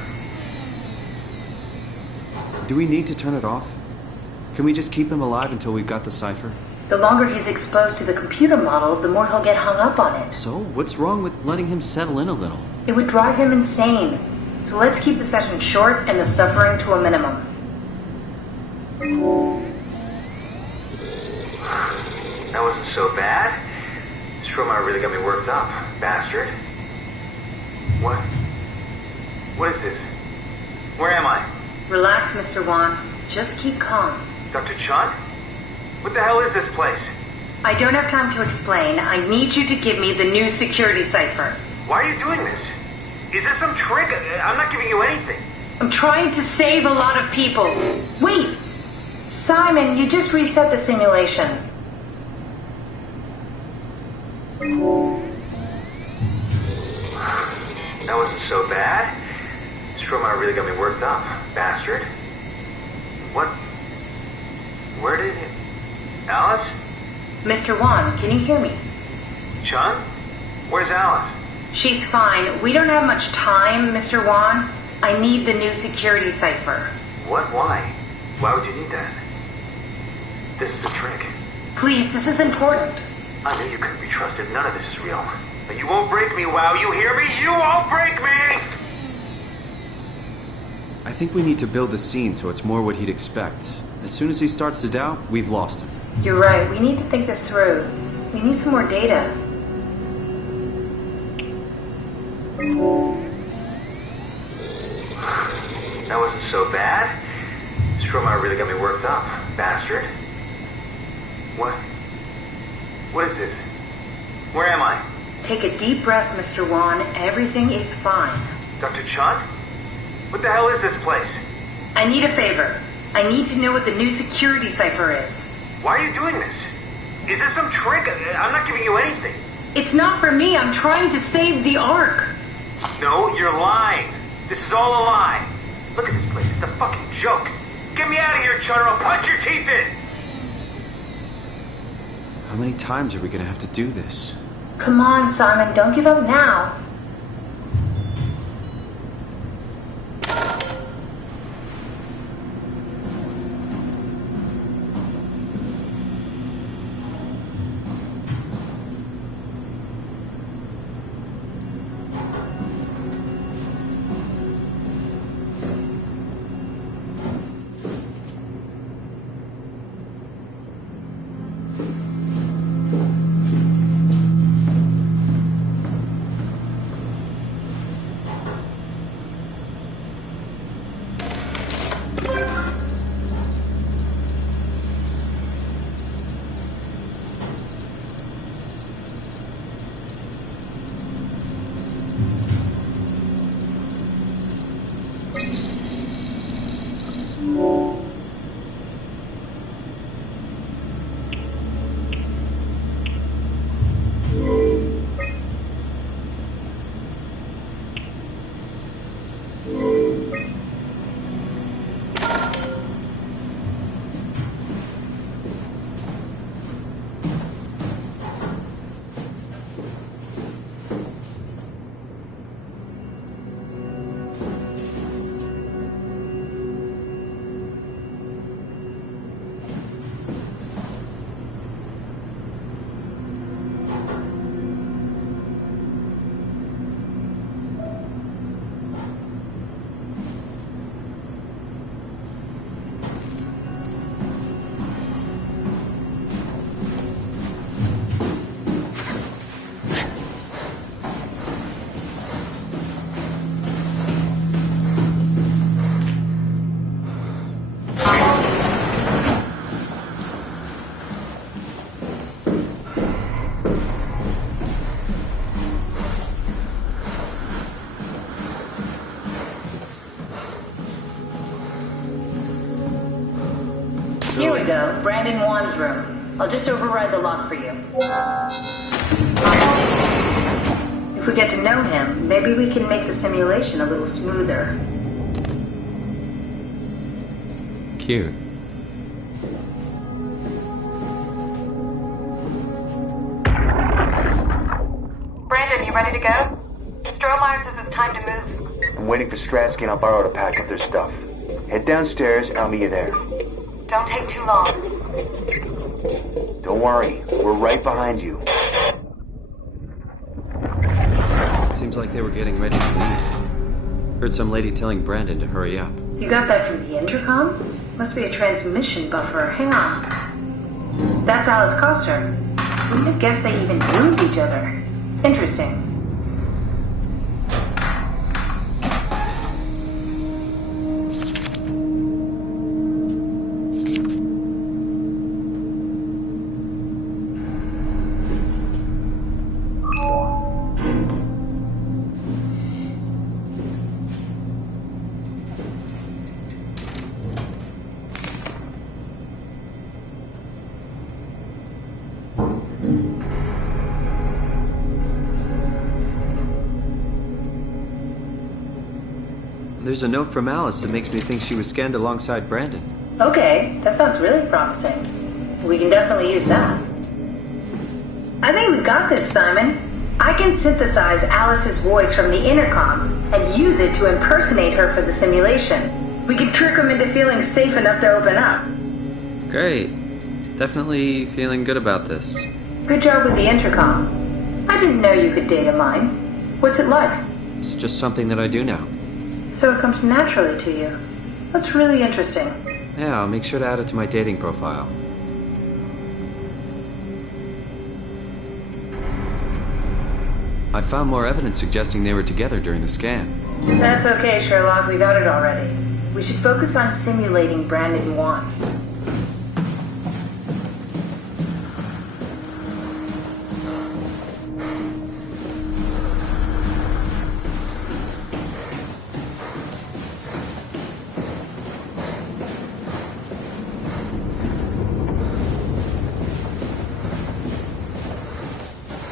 Do we need to turn it off? Can we just keep him alive until we've got the cipher? The longer he's exposed to the computer model, the more he'll get hung up on it. So, what's wrong with letting him settle in a little? It would drive him insane. So let's keep the session short and the suffering to a minimum. That wasn't so bad. Stromae really got me worked up, bastard. What? What is this? Where am I? Relax, Mr. Wan. Just keep calm. Dr. Chun? What the hell is this place? I don't have time to explain. I need you to give me the new security cipher. Why are you doing this? Is this some trick? I'm not giving you anything. I'm trying to save a lot of people. Wait! Simon, you just reset the simulation. That wasn't so bad. Stromae really got me worked up, bastard. What? Where did it... Alice? Mr. Wan, can you hear me? Chun? Where's Alice? She's fine. We don't have much time, Mr. Wan. I need the new security cipher. What? Why? Why would you need that? This is the trick. Please, this is important. I knew you couldn't be trusted. None of this is real. But you won't break me, WoW. You hear me? You won't break me! I think we need to build the scene so it's more what he'd expect. As soon as he starts to doubt, we've lost him. You're right. We need to think this through. We need some more data. That wasn't so bad. Stromae really got me worked up, bastard. What? What is this? Where am I? Take a deep breath, Mr. Wan. Everything is fine. Dr. Chun? What the hell is this place? I need a favor. I need to know what the new security cipher is. Why are you doing this? Is this some trick? I'm not giving you anything. It's not for me. I'm trying to save the Ark. No, you're lying. This is all a lie. Look at this place. It's a fucking joke. Get me out of here, Chun, or I'll punch your teeth in! How many times are we gonna have to do this? Come on, Simon. Don't give up now. Here we go. Brandon Wan's room. I'll just override the lock for you. If we get to know him, maybe we can make the simulation a little smoother. Cute. Brandon, you ready to go? Stromae says it's time to move. I'm waiting for Stratsky and Alvaro to pack up their stuff. Head downstairs and I'll meet you there. Don't take too long. Don't worry, we're right behind you. Seems like they were getting ready to leave. Heard some lady telling Brandon to hurry up. You got that from the intercom? Must be a transmission buffer. Hang on. That's Alice Coster. Wouldn't have guessed they even moved each other. Interesting. There's a note from Alice that makes me think she was scanned alongside Brandon. Okay, that sounds really promising. We can definitely use that. I think we got this, Simon. I can synthesize Alice's voice from the intercom and use it to impersonate her for the simulation. We can trick them into feeling safe enough to open up. Great. Definitely feeling good about this. Good job with the intercom. I didn't know you could data mine. What's it like? It's just something that I do now. So it comes naturally to you. That's really interesting. Yeah, I'll make sure to add it to my dating profile. I found more evidence suggesting they were together during the scan. That's okay, Sherlock. We got it already. We should focus on simulating Brandon 1.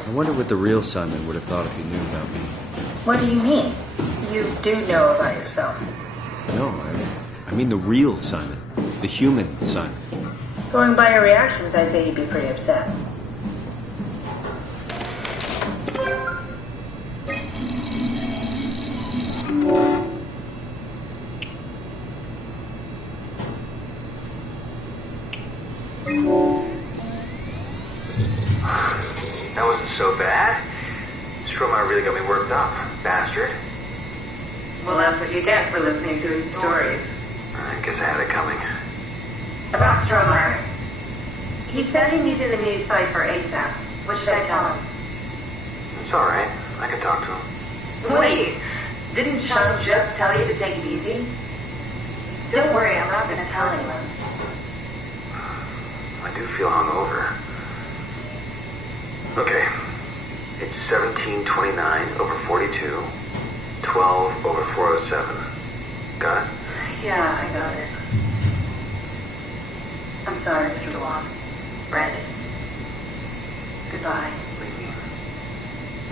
I wonder what the real Simon would have thought if he knew about me. What do you mean? You do know about yourself. No, I mean the real Simon. The human Simon. Going by your reactions, I'd say he'd be pretty upset. That wasn't so bad. Stromae really got me worked up, bastard. Well, that's what you get for listening to his stories. I guess I had it coming. About Stromae. He said he needed a new cipher ASAP. What should I tell him? It's alright. I can talk to him. Wait, didn't Sean just tell you to take it easy? Don't worry, I'm not going to tell anyone. I do feel hungover. Okay. It's 1729 over 42, 12 over 407. Got it? Yeah, I got it. I'm sorry, Mr. DeWong. Brandon. Goodbye.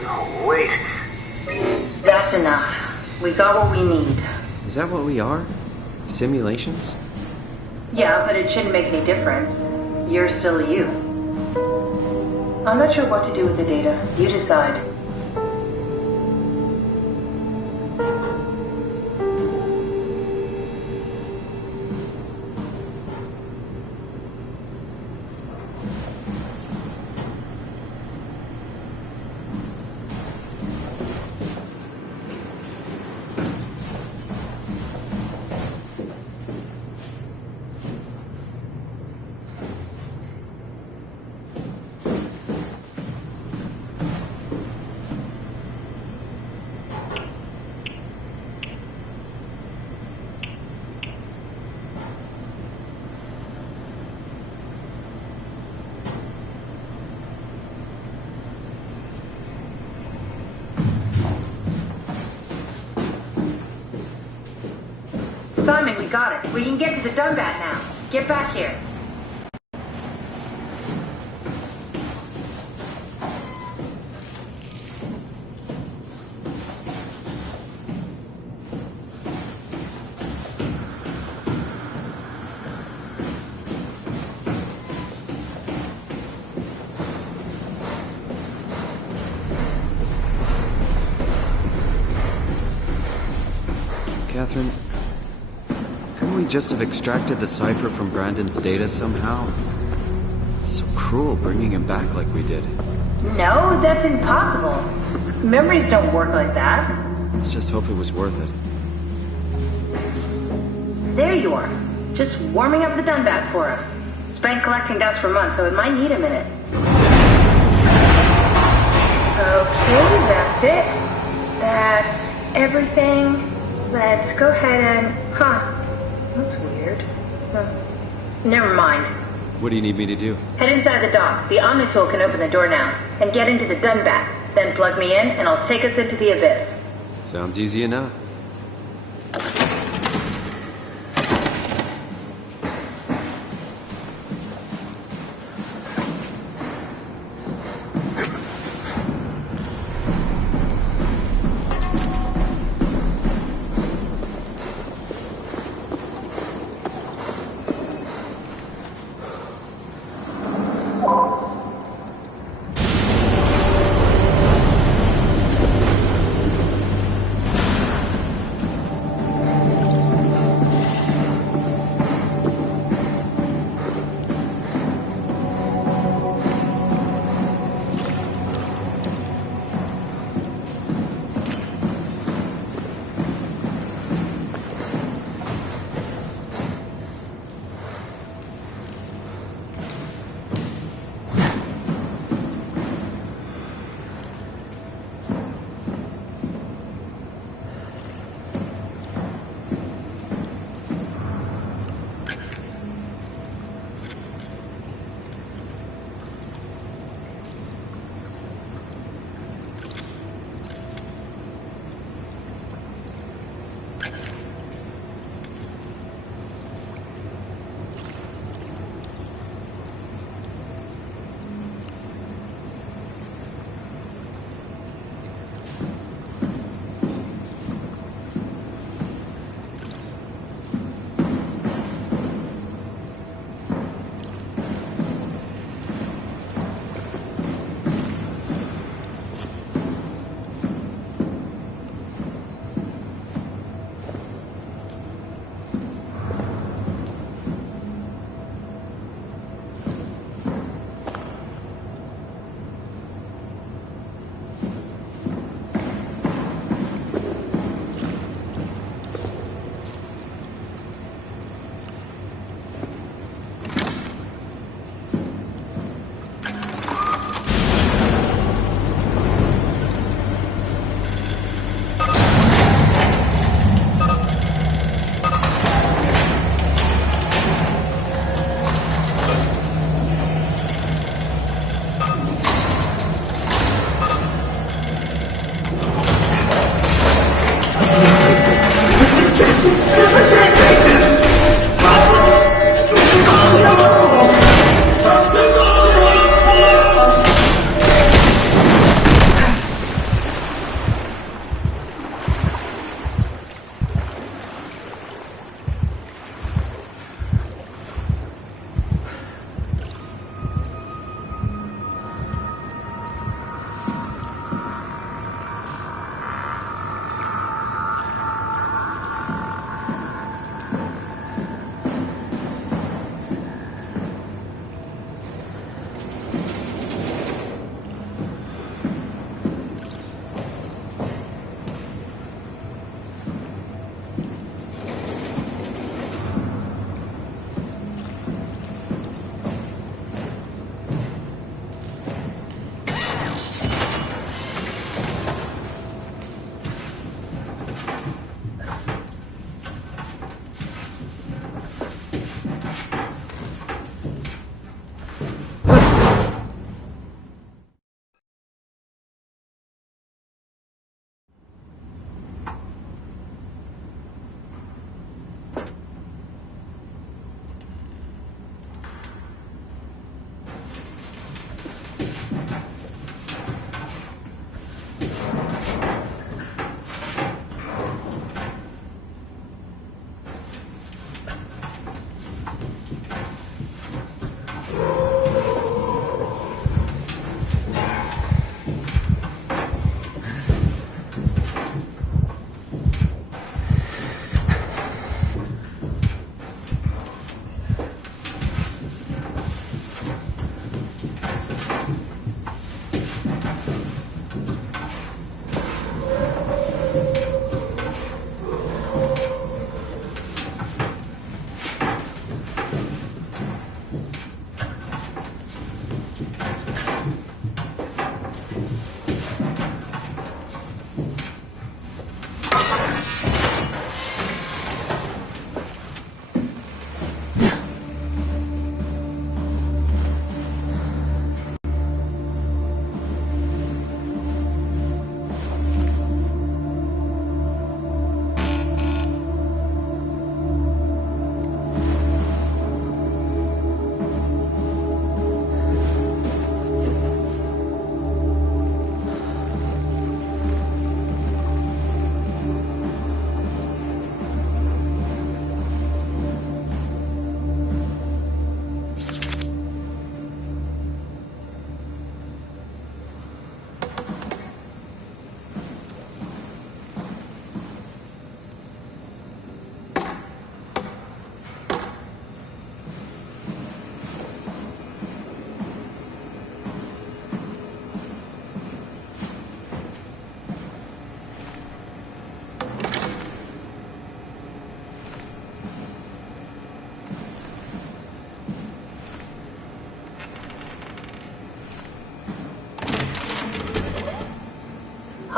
No, wait. That's enough. We got what we need. Is that what we are? Simulations? Yeah, but it shouldn't make any difference. You're still you. I'm not sure what to do with the data. You decide. Simon, we got it. We can get to the Dunbat now. Get back here. Catherine, couldn't we just have extracted the cipher from Brandon's data somehow? It's so cruel bringing him back like we did. No, that's impossible. Memories don't work like that. Let's just hope it was worth it. There you are. Just warming up the Dunbat for us. It's been collecting dust for months, so it might need a minute. Okay, that's it. That's everything. Let's go ahead and... That's weird. Never mind. What do you need me to do? Head inside the dock. The Omnitool can open the door now. And get into the Dunbat. Then plug me in, and I'll take us into the Abyss. Sounds easy enough.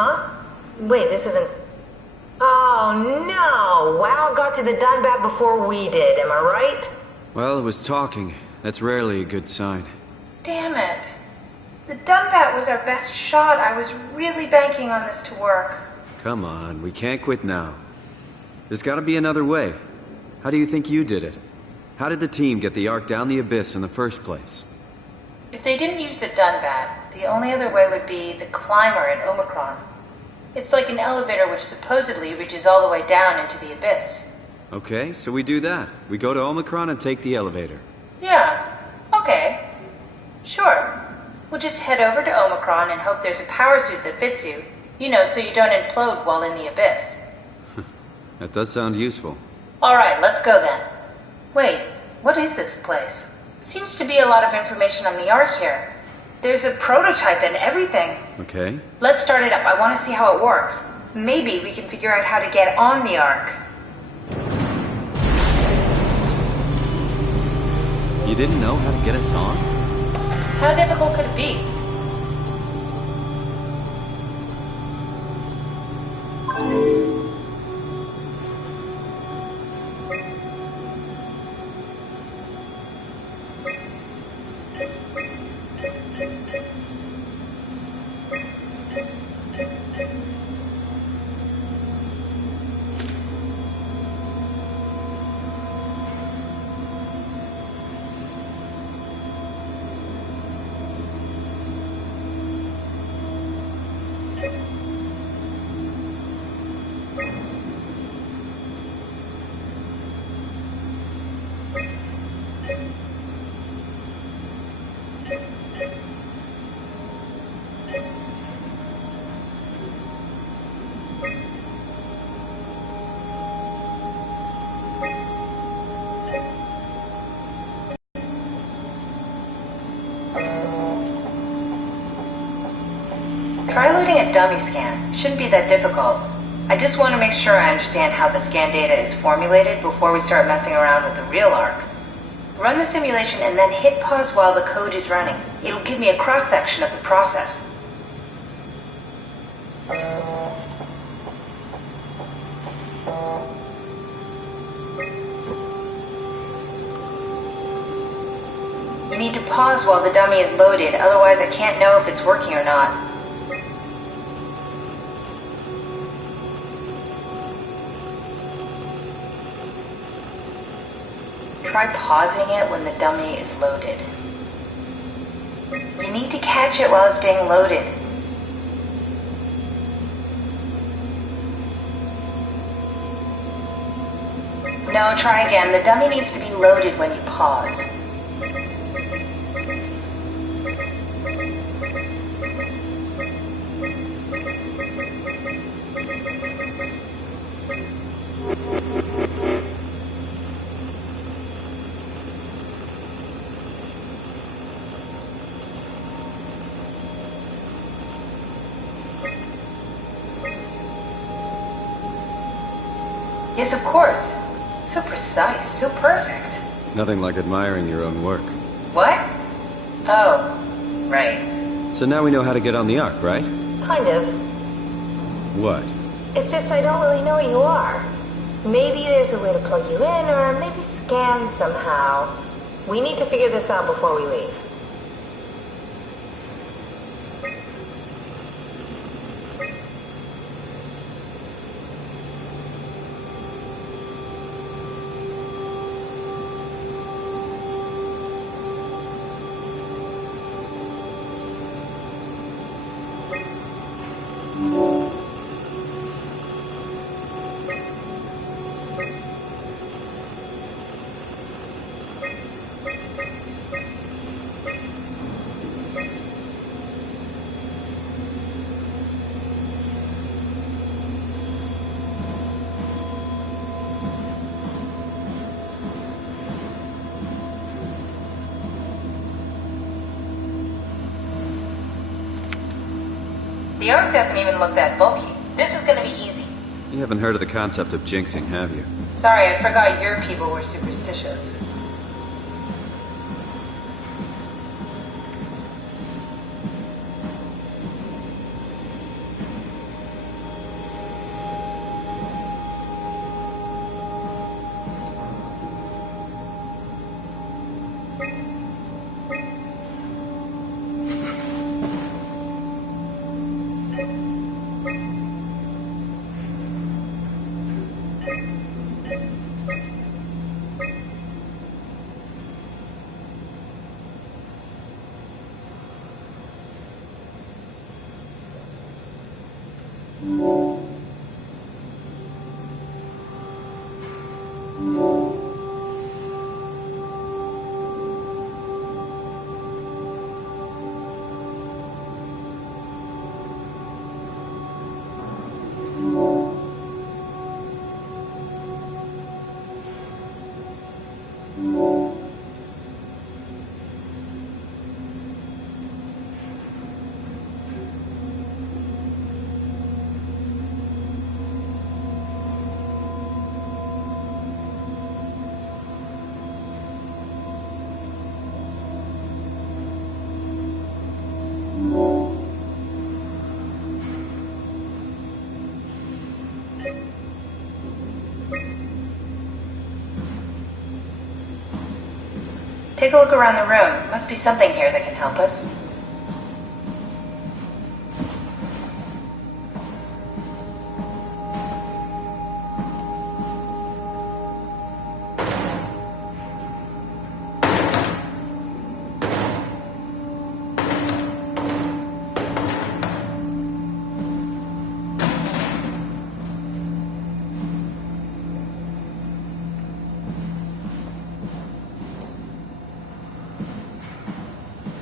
Huh? Wait, this isn't... Oh, no! WoW got to the Dunbat before we did, am I right? Well, it was talking. That's rarely a good sign. Damn it. The Dunbat was our best shot. I was really banking on this to work. Come on, we can't quit now. There's gotta be another way. How do you think you did it? How did the team get the Ark down the abyss in the first place? If they didn't use the Dunbat, the only other way would be the climber in Omicron. It's like an elevator which supposedly reaches all the way down into the abyss. Okay, so we do that. We go to Omicron and take the elevator. Yeah, okay. Sure. We'll just head over to Omicron and hope there's a power suit that fits you. You know, so you don't implode while in the abyss. That does sound useful. Alright, let's go then. Wait, what is this place? Seems to be a lot of information on the Ark here. There's a prototype and everything. Okay. Let's start it up. I want to see how it works. Maybe we can figure out how to get on the Ark. You didn't know how to get us on? How difficult could it be? Try loading a dummy scan. Shouldn't be that difficult. I just want to make sure I understand how the scan data is formulated before we start messing around with the real Ark. Run the simulation and then hit pause while the code is running. It'll give me a cross-section of the process. You need to pause while the dummy is loaded, otherwise I can't know if it's working or not. Try pausing it when the dummy is loaded. You need to catch it while it's being loaded. No, try again. The dummy needs to be loaded when you pause. Yes, of course. So precise, so perfect. Nothing like admiring your own work. What? Oh, right. So now we know how to get on the Ark, right? Kind of. What? It's just I don't really know where you are. Maybe there's a way to plug you in, or maybe scan somehow. We need to figure this out before we leave. The Ark doesn't even look that bulky. This is gonna be easy. You haven't heard of the concept of jinxing, have you? Sorry, I forgot your people were superstitious. Take a look around the room. Must be something here that can help us.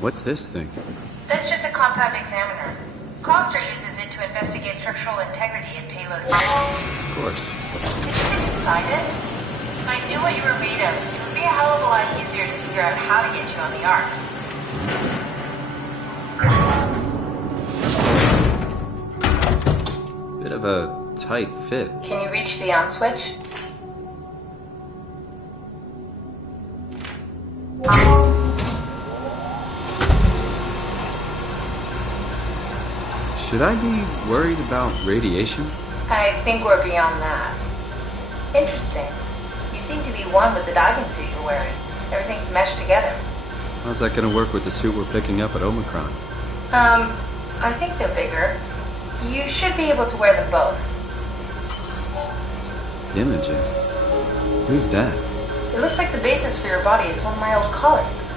What's this thing? That's just a compound examiner. Coster uses it to investigate structural integrity in payload systems. Of course. Did you get inside it? If I knew what you were made of, it would be a hell of a lot easier to figure out how to get you on the Ark. Bit of a tight fit. Can you reach the on switch? Should I be worried about radiation? I think we're beyond that. Interesting. You seem to be one with the diving suit you're wearing. Everything's meshed together. How's that gonna work with the suit we're picking up at Omicron? I think they're bigger. You should be able to wear them both. Imogen? Who's that? It looks like the basis for your body is one of my old colleagues.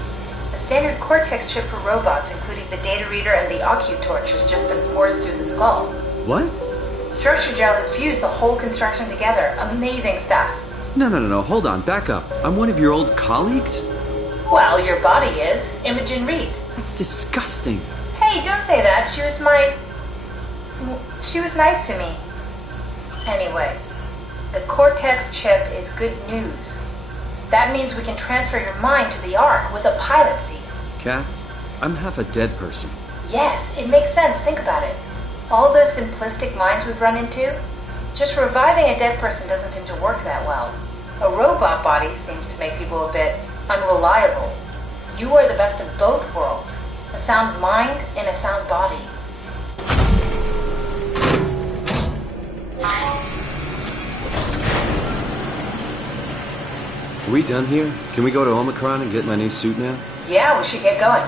A standard Cortex chip for robots, including the data reader and the OcuTorch, has just been forced through the skull. What? Structure gel has fused the whole construction together. Amazing stuff. No, hold on, back up. I'm one of your old colleagues? Well, your body is. Imogen Reed. That's disgusting. Hey, don't say that. She was nice to me. Anyway, the Cortex chip is good news. That means we can transfer your mind to the Ark with a pilot seat. Kath, I'm half a dead person. Yes, it makes sense. Think about it. All those simplistic minds we've run into, just reviving a dead person doesn't seem to work that well. A robot body seems to make people a bit unreliable. You are the best of both worlds. A sound mind in a sound body. Are we done here? Can we go to Omicron and get my new suit now? Yeah, we should get going.